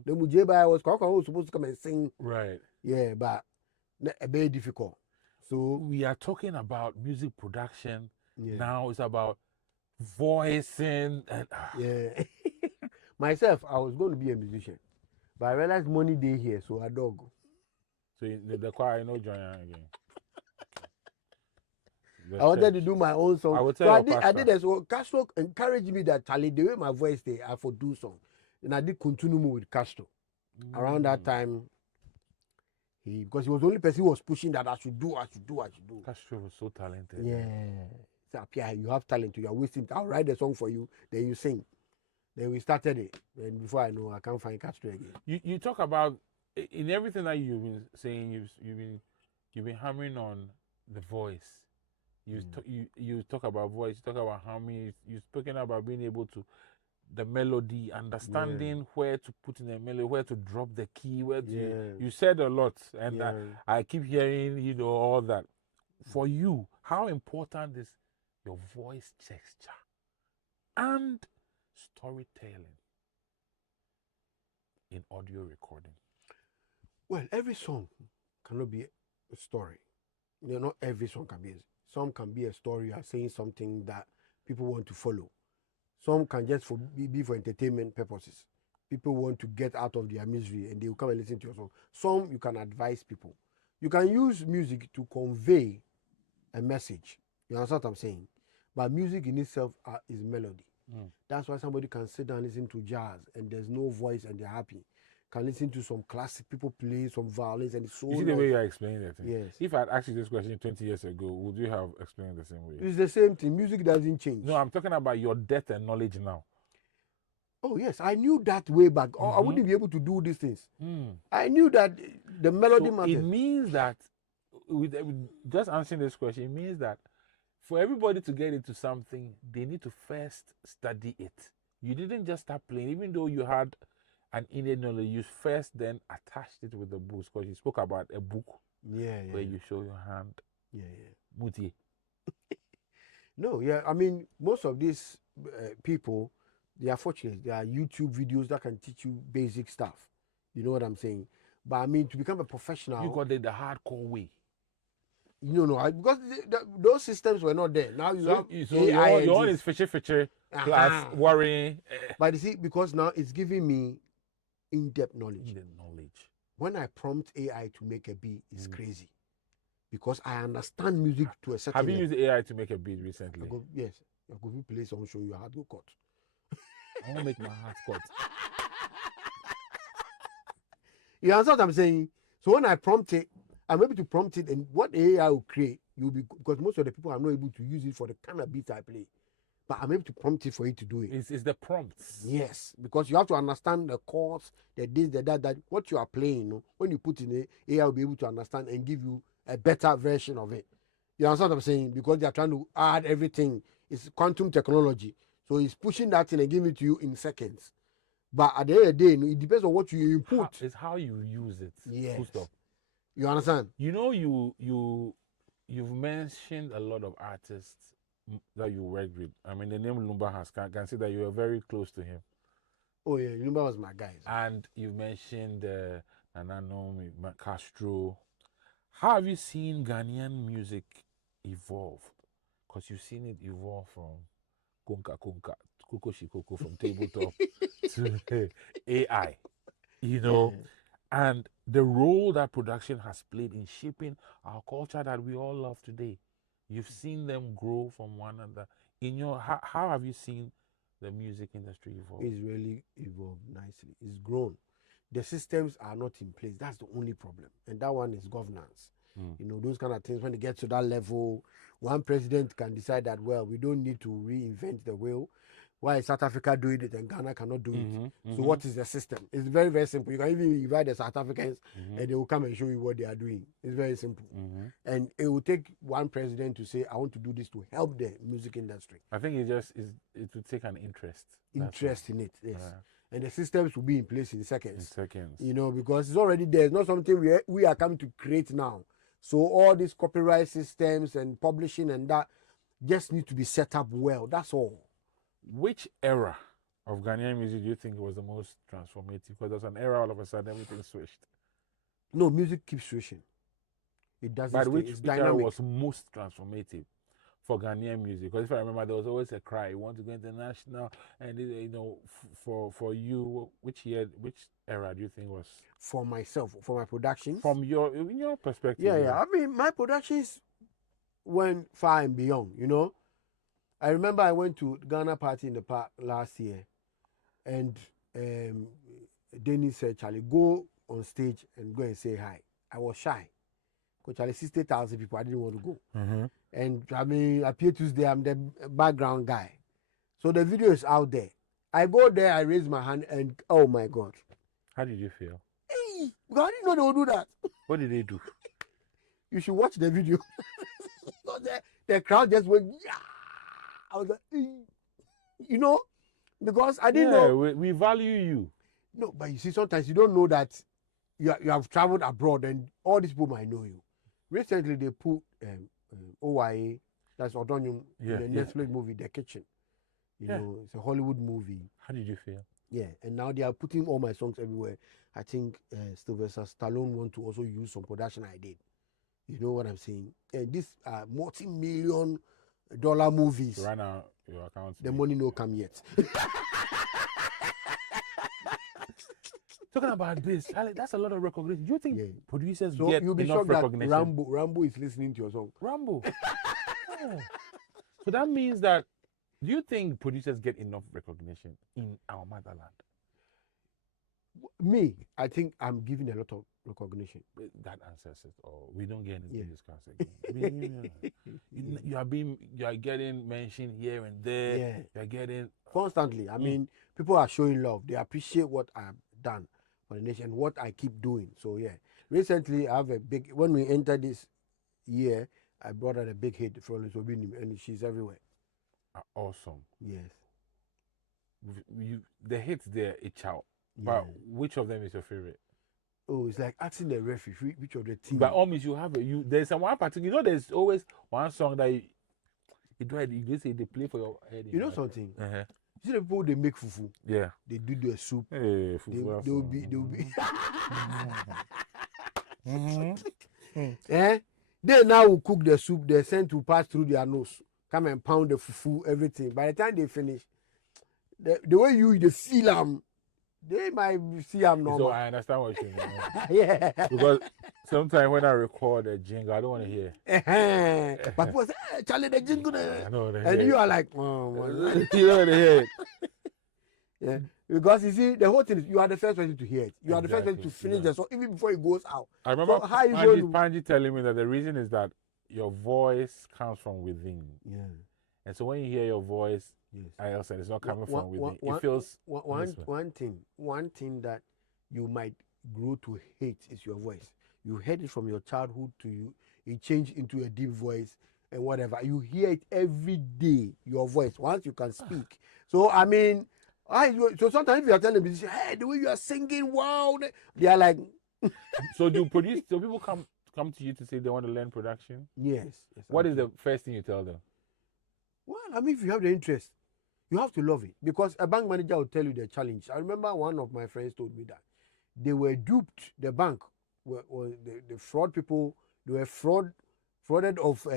The Mujeba was supposed to come and sing. Right. Yeah, but very difficult. So We are talking about music production. yeah. Now it's about voicing and Yeah. Myself, I was going to be a musician, but I realized money day here, so I don't go. so the choir no join again. I wanted to do my own song. I will tell So your I did pastor. as well. Castro encouraged me that Charlie, the way my voice there, I for do song. And I did continue with Castro. Around that time, because he was the only person who was pushing that I should do. Castro was so talented. Yeah. So, yeah, you have talent. You are wasting. I'll write the song for you. Then you sing. Then we started it. And before I know, I can't find Castro again. You talk about in everything that you've been saying. You've been hammering on the voice. You talk about voice. You talk about harmony. You've spoken about being able to the melody, understanding where to put in a melody, where to drop the key, where to you said a lot, and I keep hearing all that. For you, how important is your voice texture and storytelling in audio recording? Well, every song cannot be a story. Not every song can be. Some can be a story. You are saying something that people want to follow. Some can just be for entertainment purposes. People want to get out of their misery and they will come and listen to your song. Some you can advise people. You can use music to convey a message. You understand what I'm saying? But music in itself is melody. That's why somebody can sit down and listen to jazz and there's no voice and they're happy. Can listen to some classic people play some violins and it's so. You see the way you're explaining that thing? Yes. If I'd asked you this question 20 years ago, would you have explained the same way? It's the same thing. Music doesn't change. No, I'm talking about your depth and knowledge now. Oh yes, I knew that way back. I wouldn't be able to do these things. I knew that the melody matters. It means that with just answering this question, it means that for everybody to get into something, they need to first study it. You didn't just start playing, even though you had an innate knowledge. You first then attached it with the books, because you spoke about a book where you show your hand. Muti. No, yeah, I mean, most of these people, they are fortunate. There are YouTube videos that can teach you basic stuff. You know what I'm saying? But I mean, to become a professional, You got it the hardcore way. Because those systems were not there. Now you have AI. Your own is fishy plus worrying. But you see, because now it's giving me in-depth knowledge. When I prompt AI to make a beat, it's crazy. Because I understand music to a certain level. Have you used AI to make a beat recently? Yes. I go to play some show you hard go cut. I want to make my heart cut. You understand what I'm saying? So when I prompt it, I'm able to prompt it, and what AI will create, you'll be, because most of the people are not able to use it for the kind of beats I play. But I'm able to prompt it for it to do it. It's the prompts. Yes, because you have to understand the chords, the this, the that what you are playing. When you put in it, AI will be able to understand and give you a better version of it. You understand what I'm saying? Because they are trying to add everything. It's quantum technology. So it's pushing that thing and giving it to you in seconds. But at the end of the day, it depends on what you input. It's how you use it. Yes. Full stop. You understand? You've mentioned a lot of artists that you worked with. I mean, the name Lumba can see that you are very close to him. Oh yeah, Lumba was my guy. And you mentioned Nanano, Castro. How have you seen Ghanaian music evolve? Because you've seen it evolve from Kunka Kunka, Koko Shikoko, from tabletop to AI, and the role that production has played in shaping our culture that we all love today. You've seen them grow from one another. How have you seen the music industry evolve? It's really evolved nicely. It's grown. The systems are not in place. That's the only problem. And that one is governance. Those kind of things, when they get to that level, one president can decide that, well, we don't need to reinvent the wheel. Why is South Africa doing it and Ghana cannot do it? So what is the system? It's very, very simple. You can even invite the South Africans and they will come and show you what they are doing. It's very simple. And it will take one president to say, I want to do this to help the music industry. I think it will take an interest. Interest in it, yes. And the systems will be in place in seconds. In seconds. Because it's already there. It's not something we are coming to create now. So all these copyright systems and publishing and that just need to be set up well. That's all. Which era of Ghanaian music do you think was the most transformative? Because there's an era all of a sudden everything switched. No, music keeps switching. It doesn't But stay. which It's era dynamic. was most transformative for Ghanaian music? Because if I remember, there was always a cry, you want to go international, and you know, for you, which era do you think was For myself, for my productions. from in your perspective? Yeah. I mean, my productions went far and beyond, you know. I remember I went to Ghana party in the park last year, and Dennis said, Charlie, go on stage and go and say hi. I was shy. Because Charlie, 60,000 people, I didn't want to go. Mm-hmm. And I mean, Appietus there, I'm the background guy. So the video is out there. I go there, I raise my hand, and oh my God. How did you feel? Hey, because I didn't know they would do that. What did they do? You should watch the video. So the crowd just went, yeah. I was like, you know, because I didn't know. We value you. No, but you see, sometimes you don't know that you have traveled abroad and all these people might know you. Recently, they put OYA, that's Odonium, in the Netflix movie, The Kitchen. You know, it's a Hollywood movie. How did you feel? Yeah, and now they are putting all my songs everywhere. I think Sylvester Stallone want to also use some production I did. You know what I'm saying? And these are multi-million-dollar movies. So right now, your account. The money no come yet. Talking about this, Charlie, that's a lot of recognition. Do you think producers So get you'll be enough shocked that recognition? Rambo is listening to your song. Rambo. Yeah. So that means that, do you think producers get enough recognition in our motherland? Me, I think I'm giving a lot of recognition. That answers it. Or we don't get into this again. You are getting mentioned here and there. Yeah. You're getting Constantly. I mean, people are showing love. They appreciate what I've done for the nation, what I keep doing. So yeah. Recently, I have when we entered this year, I brought out a big hit from Lisobini, and she's everywhere. Awesome. Yes. The hits there, it's out. But which of them is your favorite? Oh, it's like asking the referee which of the team. By all means, you have there's some one particular. You know, there's always one song that you just say they play for your head. You know something? Uh-huh. You see the people they make fufu. Yeah. They do the soup. Hey, They will be. Mm-hmm. They now will cook the soup. They send to pass through their nose. Come and pound the fufu, everything. By the time they finish, the way they feel them. They might see I'm normal. So I understand what you mean. Yeah. Because sometimes when I record a jingle, I don't want to hear. But people say, hey, Charlie, the jingle. I know and you are like, oh, you don't want to hear it. Yeah. Because you see, the whole thing is you are the first person to hear it. You are the first person to finish the song, even before it goes out. I remember so how you Panji telling me that the reason is that your voice comes from within. Yeah. And so when you hear your voice, I also it's not coming from within. It feels one thing that you might grow to hate is your voice. You heard it from your childhood to you. It changed into a deep voice and whatever. You hear it every day. Your voice once you can speak. So I mean, so sometimes if you are telling me, hey, the way you are singing, wow, they are like. So people come to you to say they want to learn production? Yes. What is the first thing you tell them? Well, I mean, if you have the interest, you have to love it, because a bank manager will tell you the challenge. I remember one of my friends told me that they were duped. The bank the fraud people. They were frauded of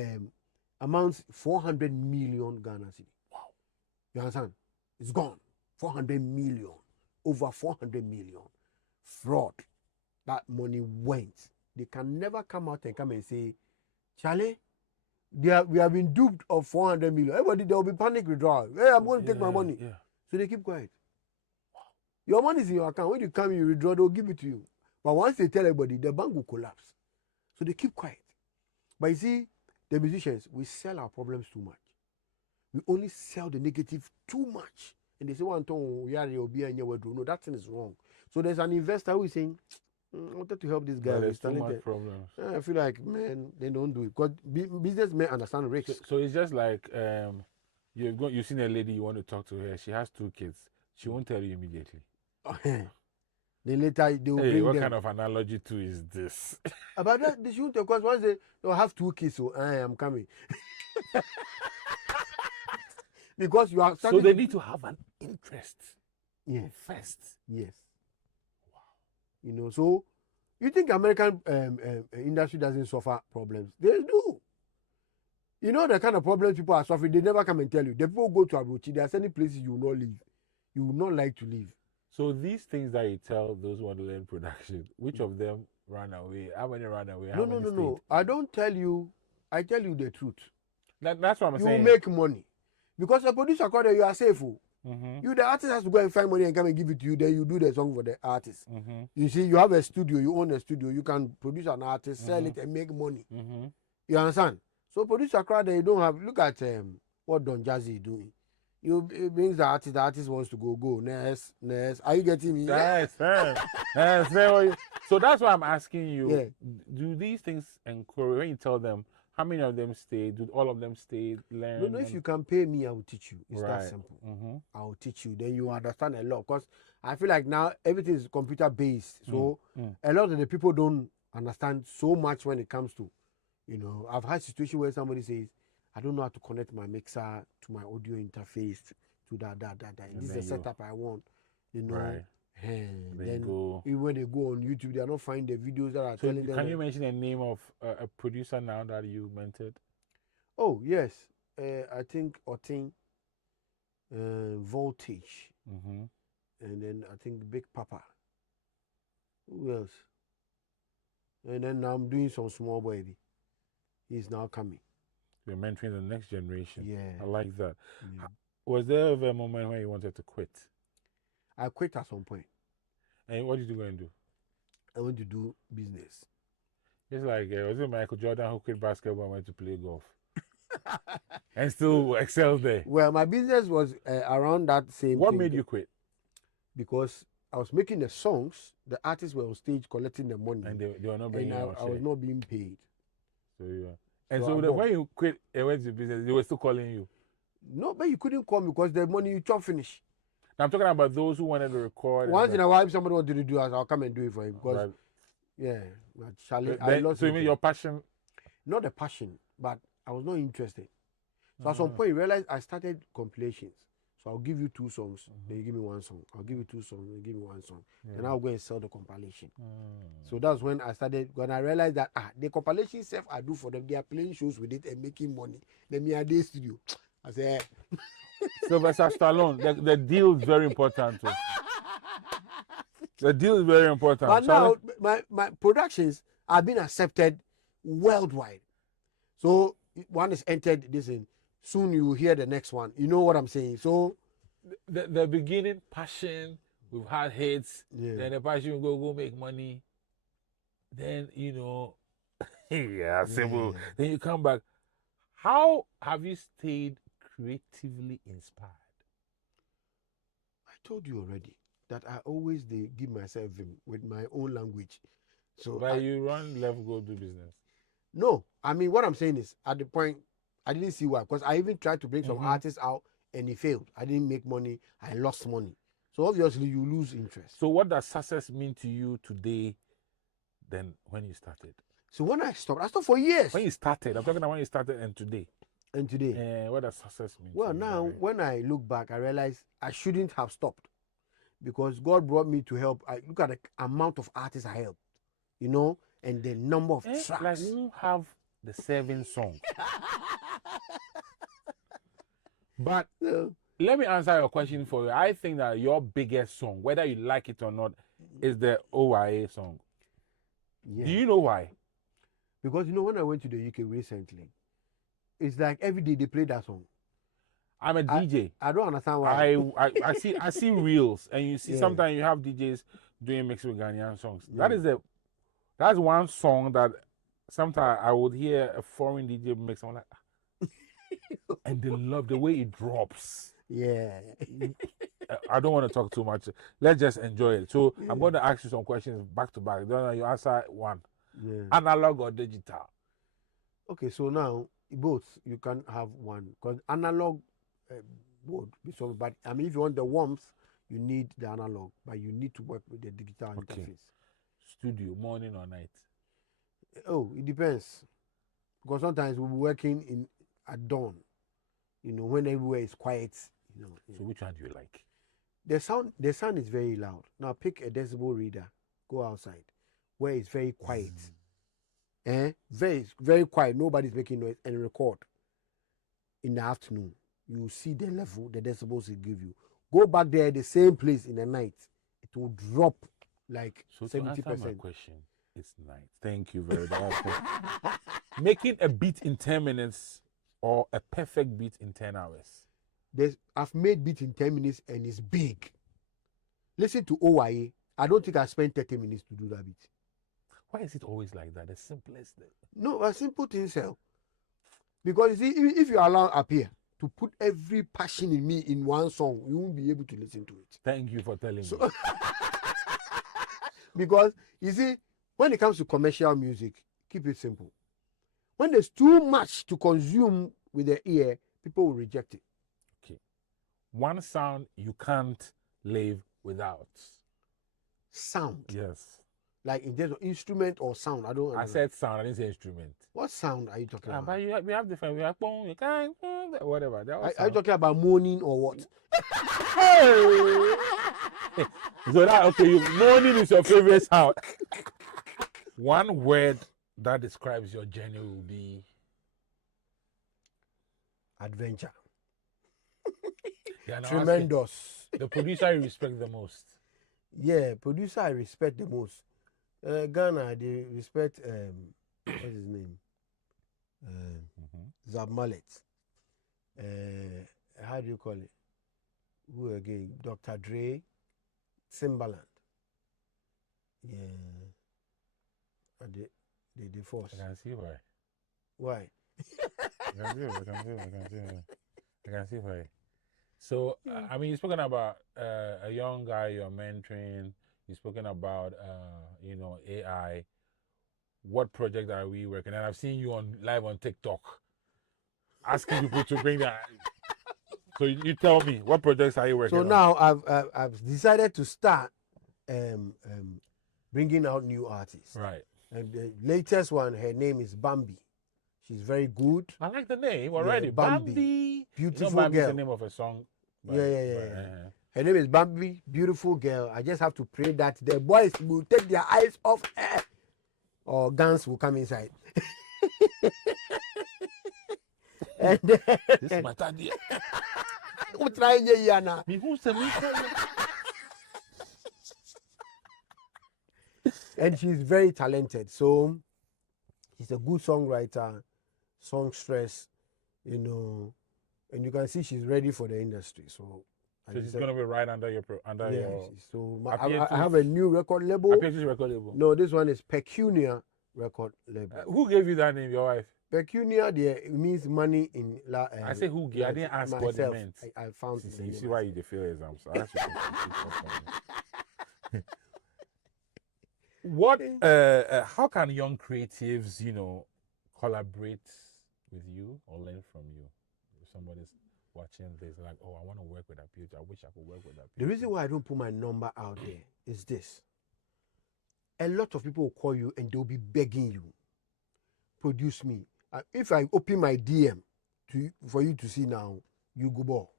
amounts 400 million Ghana cedi. Wow, you understand? It's gone. 400 million, over 400 million fraud. That money went. They can never come out and say, Charlie, we have been duped of 400 million. Everybody, there will be panic withdrawal. Hey, I'm going to take my money. Yeah. So they keep quiet. Wow. Your money is in your account. When you come, you withdraw, they'll give it to you. But once they tell everybody, the bank will collapse. So they keep quiet. But you see, the musicians, we sell our problems too much. We only sell the negative too much. And they say, no, that thing is wrong. So there's an investor who is saying, I wanted to help this guy. There's too much problems. I feel like, man, they don't do it. Because businessmen understand risk. So it's just like you've seen a lady, you want to talk to her. She has 2 kids. She won't tell you immediately. Then later they will Hey, bring what them. kind of analogy too is this? About that, they shouldn't, because once they'll have 2 kids, so I am coming. Because you are So they need to have an interest. Yes. First. Yes. Wow. You know, so you think American industry doesn't suffer problems? They do. You know the kind of problems people are suffering, they never come and tell you. The people go to Abuchi, there are certain places you will not live. You will not like to live. So these things that you tell those who want to learn production, which of them ran away? How many ran away? How many stayed? No. I don't tell you. I tell you the truth. That's what I'm You saying. will make money. Because a producer called you are safe. You, the artist, has to go and find money and come and give it to you. Then you do the song for the artist. You see, you have a studio, you own a studio, you can produce an artist, sell it, and make money. You understand? So producer crowd, they don't have. Look at what Don Jazzy is doing. It brings the artist wants to go. Next. Are you getting me? Yes. So that's why I'm asking you. Yeah. Do these things encourage, when you tell them, how many of them stay? Do all of them stay, learn? No, if you can pay me, I will teach you. It's Right. that simple. I will teach you. Then you understand a lot. Because I feel like now everything is computer based. So a lot of the people don't understand so much when it comes to, you know, I've had situation where somebody says, I don't know how to connect my mixer to my audio interface to that. This is the setup I want, you know. Right. And Then then go. even when they go on YouTube, they are not finding the videos that are So telling them. can you mention a name of a producer now that you mentored? Oh yes, I think Otin, Voltage, and then I think Big Papa. Who else? And then now I'm doing some small baby. He's now coming. You're mentoring the next generation. Yeah. I like that. Yeah. Was there ever a moment when you wanted to quit? I quit at some point. And what did you go and do? I went to do business. It's like, was it Michael Jordan who quit basketball and went to play golf? And still excelled there. Well, my business was around that same What thing. made you quit? Because I was making the songs, the artists were on stage collecting the money. And they were not bringing and I was not being paid. So you and So when you quit and went to business, they were still calling you? No, but you couldn't call me because the money you chop finish. Now, I'm talking about those who wanted to record. Once in a while, if somebody wanted to do it, I'll come and do it for him. Because, right. yeah, Charlie, I lost. So you mean your passion? Not the passion, but I was not interested. So at some point, you realize I started compilations. So I'll give you 2 songs, then you give me 1 song. I'll give you 2 songs, then you give me 1 song. Then I'll go and sell the compilation. So that's when I started, when I realized that the compilation self I do for them, they are playing shows with it and making money. Then me at the studio. I say, Sylvester Stallone, the deal is very important too. The deal is very important. But now my productions are being accepted worldwide. So one is entered this in. Soon you will hear the next one. You know what I'm saying? So the beginning passion, we've had hits. Yeah. Then the passion will go make money. Then simple. Then you come back. How have you stayed creatively inspired? I told you already that I always give myself vim with my own language. So But you run left, go do business. No, I mean what I'm saying is at the point I didn't see why, because I even tried to bring some artists out and it failed. I didn't make money. I lost money. So obviously you lose interest. So what does success mean to you today than when you started? So when I stopped for years. When you started, I'm talking about when you started and today. And today. What does success mean? Well, now when I look back, I realize I shouldn't have stopped, because God brought me to help. I look at the amount of artists I helped, you know, and the number of tracks. Like you have the 7 songs. But let me answer your question for you. I think that your biggest song, whether you like it or not, is the OYA song. Yeah. Do you know why? Because when I went to the UK recently, it's like every day they play that song. I'm a DJ. I don't understand why. I see reels, and you see sometimes you have DJs doing mix with Ghanaian songs. Yeah. That's one song that sometimes I would hear a foreign DJ mix. I'm like, and they love the way it drops. Yeah. I don't want to talk too much. Let's just enjoy it. So I'm going to ask you some questions back to back. Then you answer one. Yeah. Analog or digital? Okay, so now both you can have one, because analog would be so. But I mean, if you want the warmth, you need the analog, but you need to work with the digital interface. Studio, morning or night? Oh, it depends. Because sometimes we'll be working at dawn, when everywhere is quiet. So which one do you like? The sound is very loud. Now pick a decibel reader, go outside, where it's very quiet. Very, very quiet. Nobody's making noise, and record. In the afternoon, you see the level, the decibels it give you. Go back there, the same place in the night, it will drop like 70%. To answer my question, it's night. Thank you very much. Making a beat in 10 minutes or a perfect beat in 10 hours? I've made beat in 10 minutes and it's big. Listen to OYA. I don't think I spent 30 minutes to do that beat. Why is it always like that? The simplest thing. No, a simple thing, sir. Because you see, if you allow Appear to put every passion in me in one song, you won't be able to listen to it. Thank you for telling me. Because you see, when it comes to commercial music, keep it simple. When there's too much to consume with the ear, people will reject it. Okay. One sound you can't live without. Sound. Yes. Like in terms of instrument or sound, I don't. I said sound. I didn't say instrument. What sound are you talking about? But we have different. We have boom, you can't, whatever. Are you talking about moaning or what? So that moaning is your favorite sound. One word that describes your journey will be adventure. Yeah, tremendous. The producer you respect the most. Yeah, producer I respect the most. Ghana, they respect what's his name? Zab Mallet. How do you call it? Who again? Dr. Dre, Timbaland. Yeah. The force. I can see why. Why? I can see why. So, I mean, you've spoken about a young guy you're mentoring. You've spoken about, AI. What project are we working? And I've seen you live on TikTok asking people to bring that. So you tell me, what projects are you working on? So now I've decided to start bringing out new artists. Right. And the latest one, her name is Bambi. She's very good. I like the name already. Yeah, Bambi. Beautiful Bambi girl. is the name of a song. Yeah. Her name is Bambi. Beautiful girl. I just have to pray that the boys will take their eyes off her, or guns will come inside. And this is my idea. And she's very talented. So she's a good songwriter, songstress, and you can see she's ready for the industry. So she's going to be right under your So I have a new record label. Appietus record label. No, this one is Pecunia record label. Who gave you that name? Your wife? Pecunia, it means money in I say who gave. I didn't ask myself. what it meant. I found it. You see why you fail exams. So that's what how can young creatives, collaborate with you or learn from you? If somebody's watching this, like, oh, I want to work with Appietus. I wish I could work with Appietus. The reason why I don't put my number out there is this. A lot of people will call you and they'll be begging you, produce me. If I open my DM for you to see now, you go ball.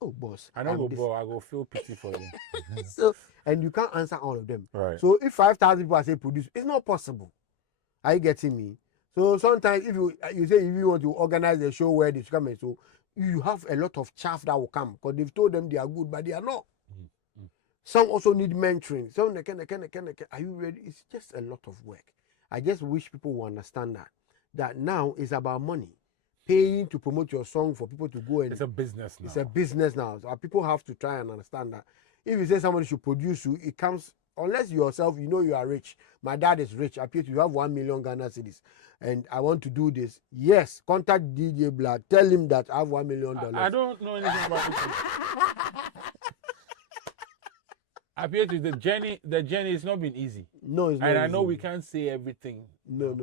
Oh, boss. I don't go ball. I go feel pity for you. And you can't answer all of them. Right. So if 5,000 people are saying produce, it's not possible. Are you getting me? So sometimes if you say if you want to organize a show where they come and so you have a lot of chaff that will come because they've told them they are good, but they are not. Some also need mentoring. Some are you ready? It's just a lot of work. I just wish people will understand that now is about money. Paying to promote your song for people to go and it's a business now. It's a business now. So people have to try and understand that. If you say somebody should produce you, it comes unless yourself, you are rich. My dad is rich. Appietus, you have 1 million Ghana cedis, and I want to do this. Yes, contact DJ Black. Tell him that I have $1 million. I don't know anything about this. Appietus, the journey has not been easy. No, it's not. And I know we can't say everything. No.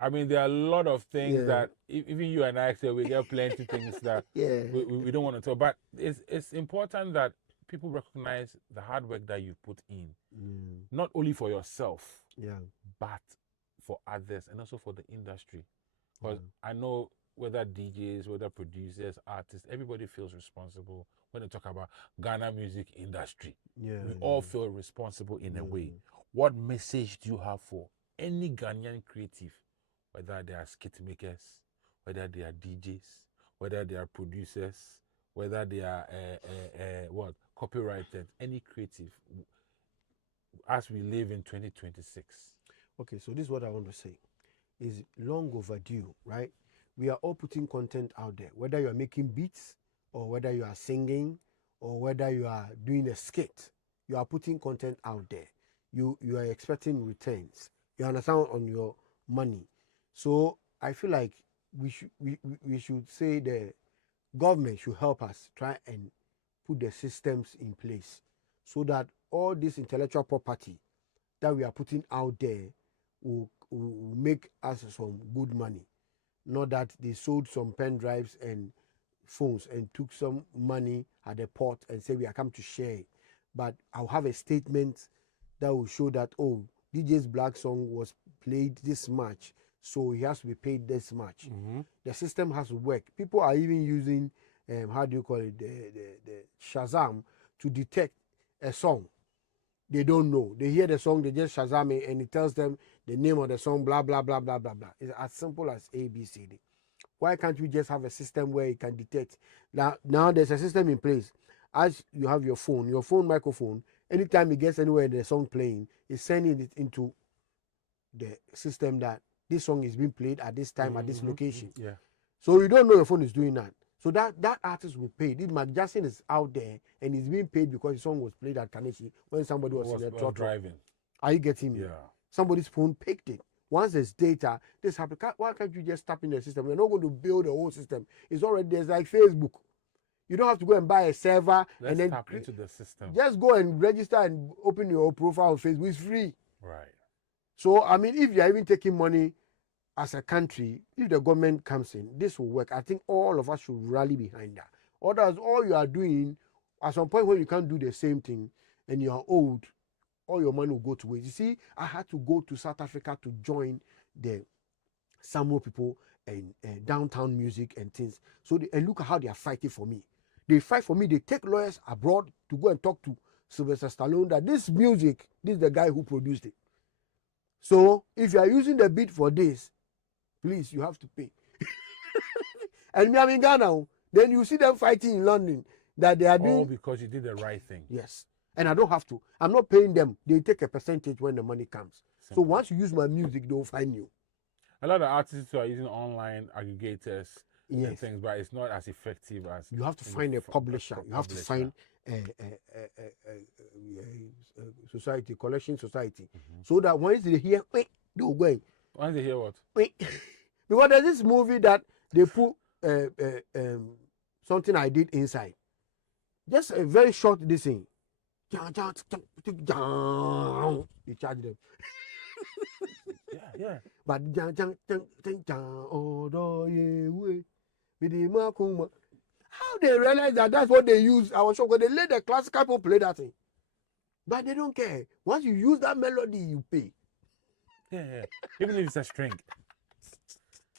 I mean, there are a lot of things Yeah. that even you and I say we get plenty things that Yeah. we don't want to talk. But it's important that people recognize the hard work that you put in, not only for yourself, Yeah. but for others and also for the industry. Because I know whether DJs, whether producers, artists, everybody feels responsible when they talk about Ghana music industry. Yeah. We all feel responsible in a way. What message do you have for any Ghanaian creative, whether they are skit makers, whether they are DJs, whether they are producers, whether they are copyrighted, any creative, as we live in 2026? Okay, so this is what I want to say. Is long overdue, right? We are all putting content out there, whether you are making beats or whether you are singing or whether you are doing a skit. You are putting content out there. You are expecting returns. You understand, on your money. So I feel like we should say the government should help us try and put the systems in place so that all this intellectual property that we are putting out there will make us some good money. Not that they sold some pen drives and phones and took some money at the port and say we are come to share it. But I'll have a statement that will show that, oh, DJ's Black song was played this much, so he has to be paid this much. The system has to work. People are even using how do you call it, the Shazam to detect a song. They don't know. They hear the song, they just Shazam it, and it tells them the name of the song, blah, blah, blah, blah, blah, blah. It's as simple as ABCD. Why can't we just have a system where it can detect? Now there's a system in place. As you have your phone microphone, anytime it gets anywhere in the song playing, it's sending it into the system that this song is being played at this time, at this location. Yeah. So you don't know your phone is doing that. So that artist will pay. This Mark Jackson is out there and he's being paid because his song was played at Kaneshi when somebody was in a truck driving. Are you getting me? Yeah. Somebody's phone picked it. Once there's data, this happens. Why can't you just tap in the system? We're not going to build a whole system. It's already there's like Facebook. You don't have to go and buy a server. Let's and then tap into the system. Just go and register and open your profile on Facebook. It's free. Right. So I mean, if you're even taking money as a country, if the government comes in, this will work. I think all of us should rally behind that. Otherwise, all you are doing, at some point when you can't do the same thing and you are old, all your money will go to waste. You see, I had to go to South Africa to join the Samuel people and downtown music and things. So and look at how they are fighting for me. They fight for me. They take lawyers abroad to go and talk to Sylvester Stallone that this music, this is the guy who produced it. So if you are using the beat for this, please, you have to pay. And me, I'm in Ghana. Then you see them fighting in London that they are doing. All because you did the right thing. Yes. And I don't have to. I'm not paying them. They take a percentage when the money comes. Simple. So once you use my music, they'll find you. A lot of artists are using online aggregators Yes. and things, but it's not as effective as. You have to find a publisher. You have to find a society, collection society. So that once they hear, wait, they will go in. Once they hear what? Wait. Because there's this movie that they put something I did inside. Just a very short this thing. You charge them. Yeah. But how they realize that that's what they use? I was shocked when they let the classical people play that thing. But they don't care. Once you use that melody, you pay. Yeah. Even if it's a string.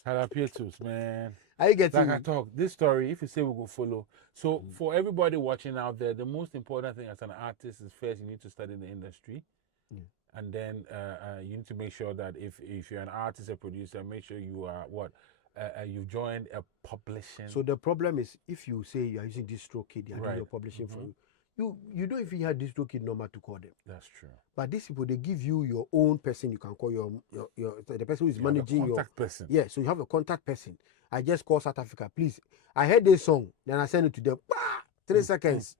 Appietus, man. Are you getting Like I talk, this story, if you say we go follow. So for everybody watching out there, the most important thing as an artist is first you need to study the industry. And then you need to make sure that if you're an artist, a producer, make sure you are you've joined a publishing. So the problem is if you say you are using DistroKid, they are doing your publishing for you. You don't even have DistroKid number to call them. That's true. But these people, they give you your own person you can call your the person who is managing your contact person. Yeah, so you have a contact person. I just call South Africa, please. I heard this song, then I send it to them. 3 seconds.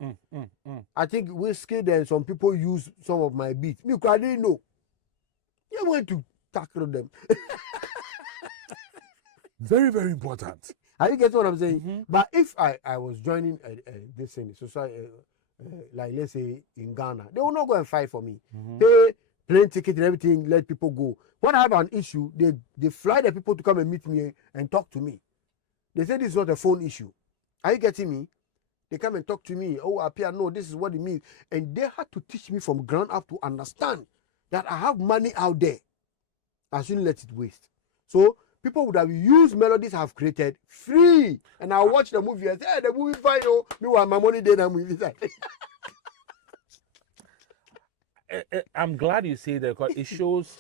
I think Whiskey and some people use some of my beats. Me, I didn't know. You went to tackle them. Very, very important. Are you getting what I'm saying? But if I was joining this in society, like let's say in Ghana, they will not go and fight for me. Pay plane ticket and everything, let people go. When I have an issue, they fly the people to come and meet me and talk to me. They say this is not a phone issue. Are you getting me? They come and talk to me. Oh, Appia, no, this is what it means. And they had to teach me from ground up to understand that I have money out there. I shouldn't let it waste. So people would have used melodies I've created free. And I watch the movie and say, hey, the movie fine, oh, meanwhile my money there, that movie. I'm glad you say that because it shows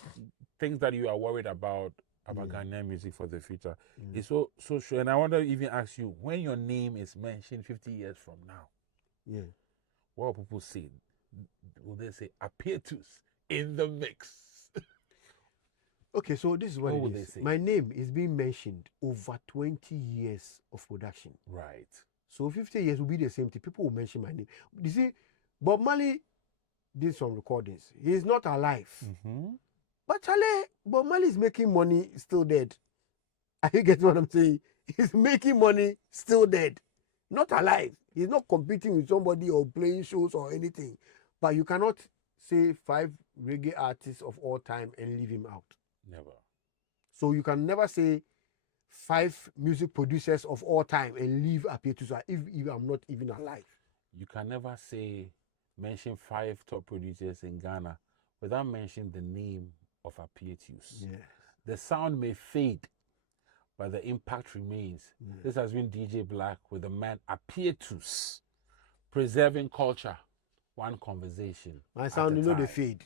things that you are worried about Ghanaian music for the future. It's so sure. And I want to even ask you, when your name is mentioned 50 years from now, what will people say? Will they say Appietus in the mix? Okay, so this is what it is. My name is being mentioned over 20 years of production. Right. So 50 years will be the same thing. People will mention my name. You see, Bob Marley did some recordings. He is not alive. But Charlie, Bob Marley is making money, still dead. Are you getting what I'm saying? He's making money, still dead. Not alive. He's not competing with somebody or playing shows or anything. But you cannot say 5 reggae artists of all time and leave him out. Never. So you can never say 5 music producers of all time and leave Appietus if I'm not even alive. You can never mention 5 top producers in Ghana without mentioning the name of Appietus. Yeah. The sound may fade, but the impact remains. This has been DJ Black with the man Appietus, preserving culture, one conversation. My sound, you know, they fade.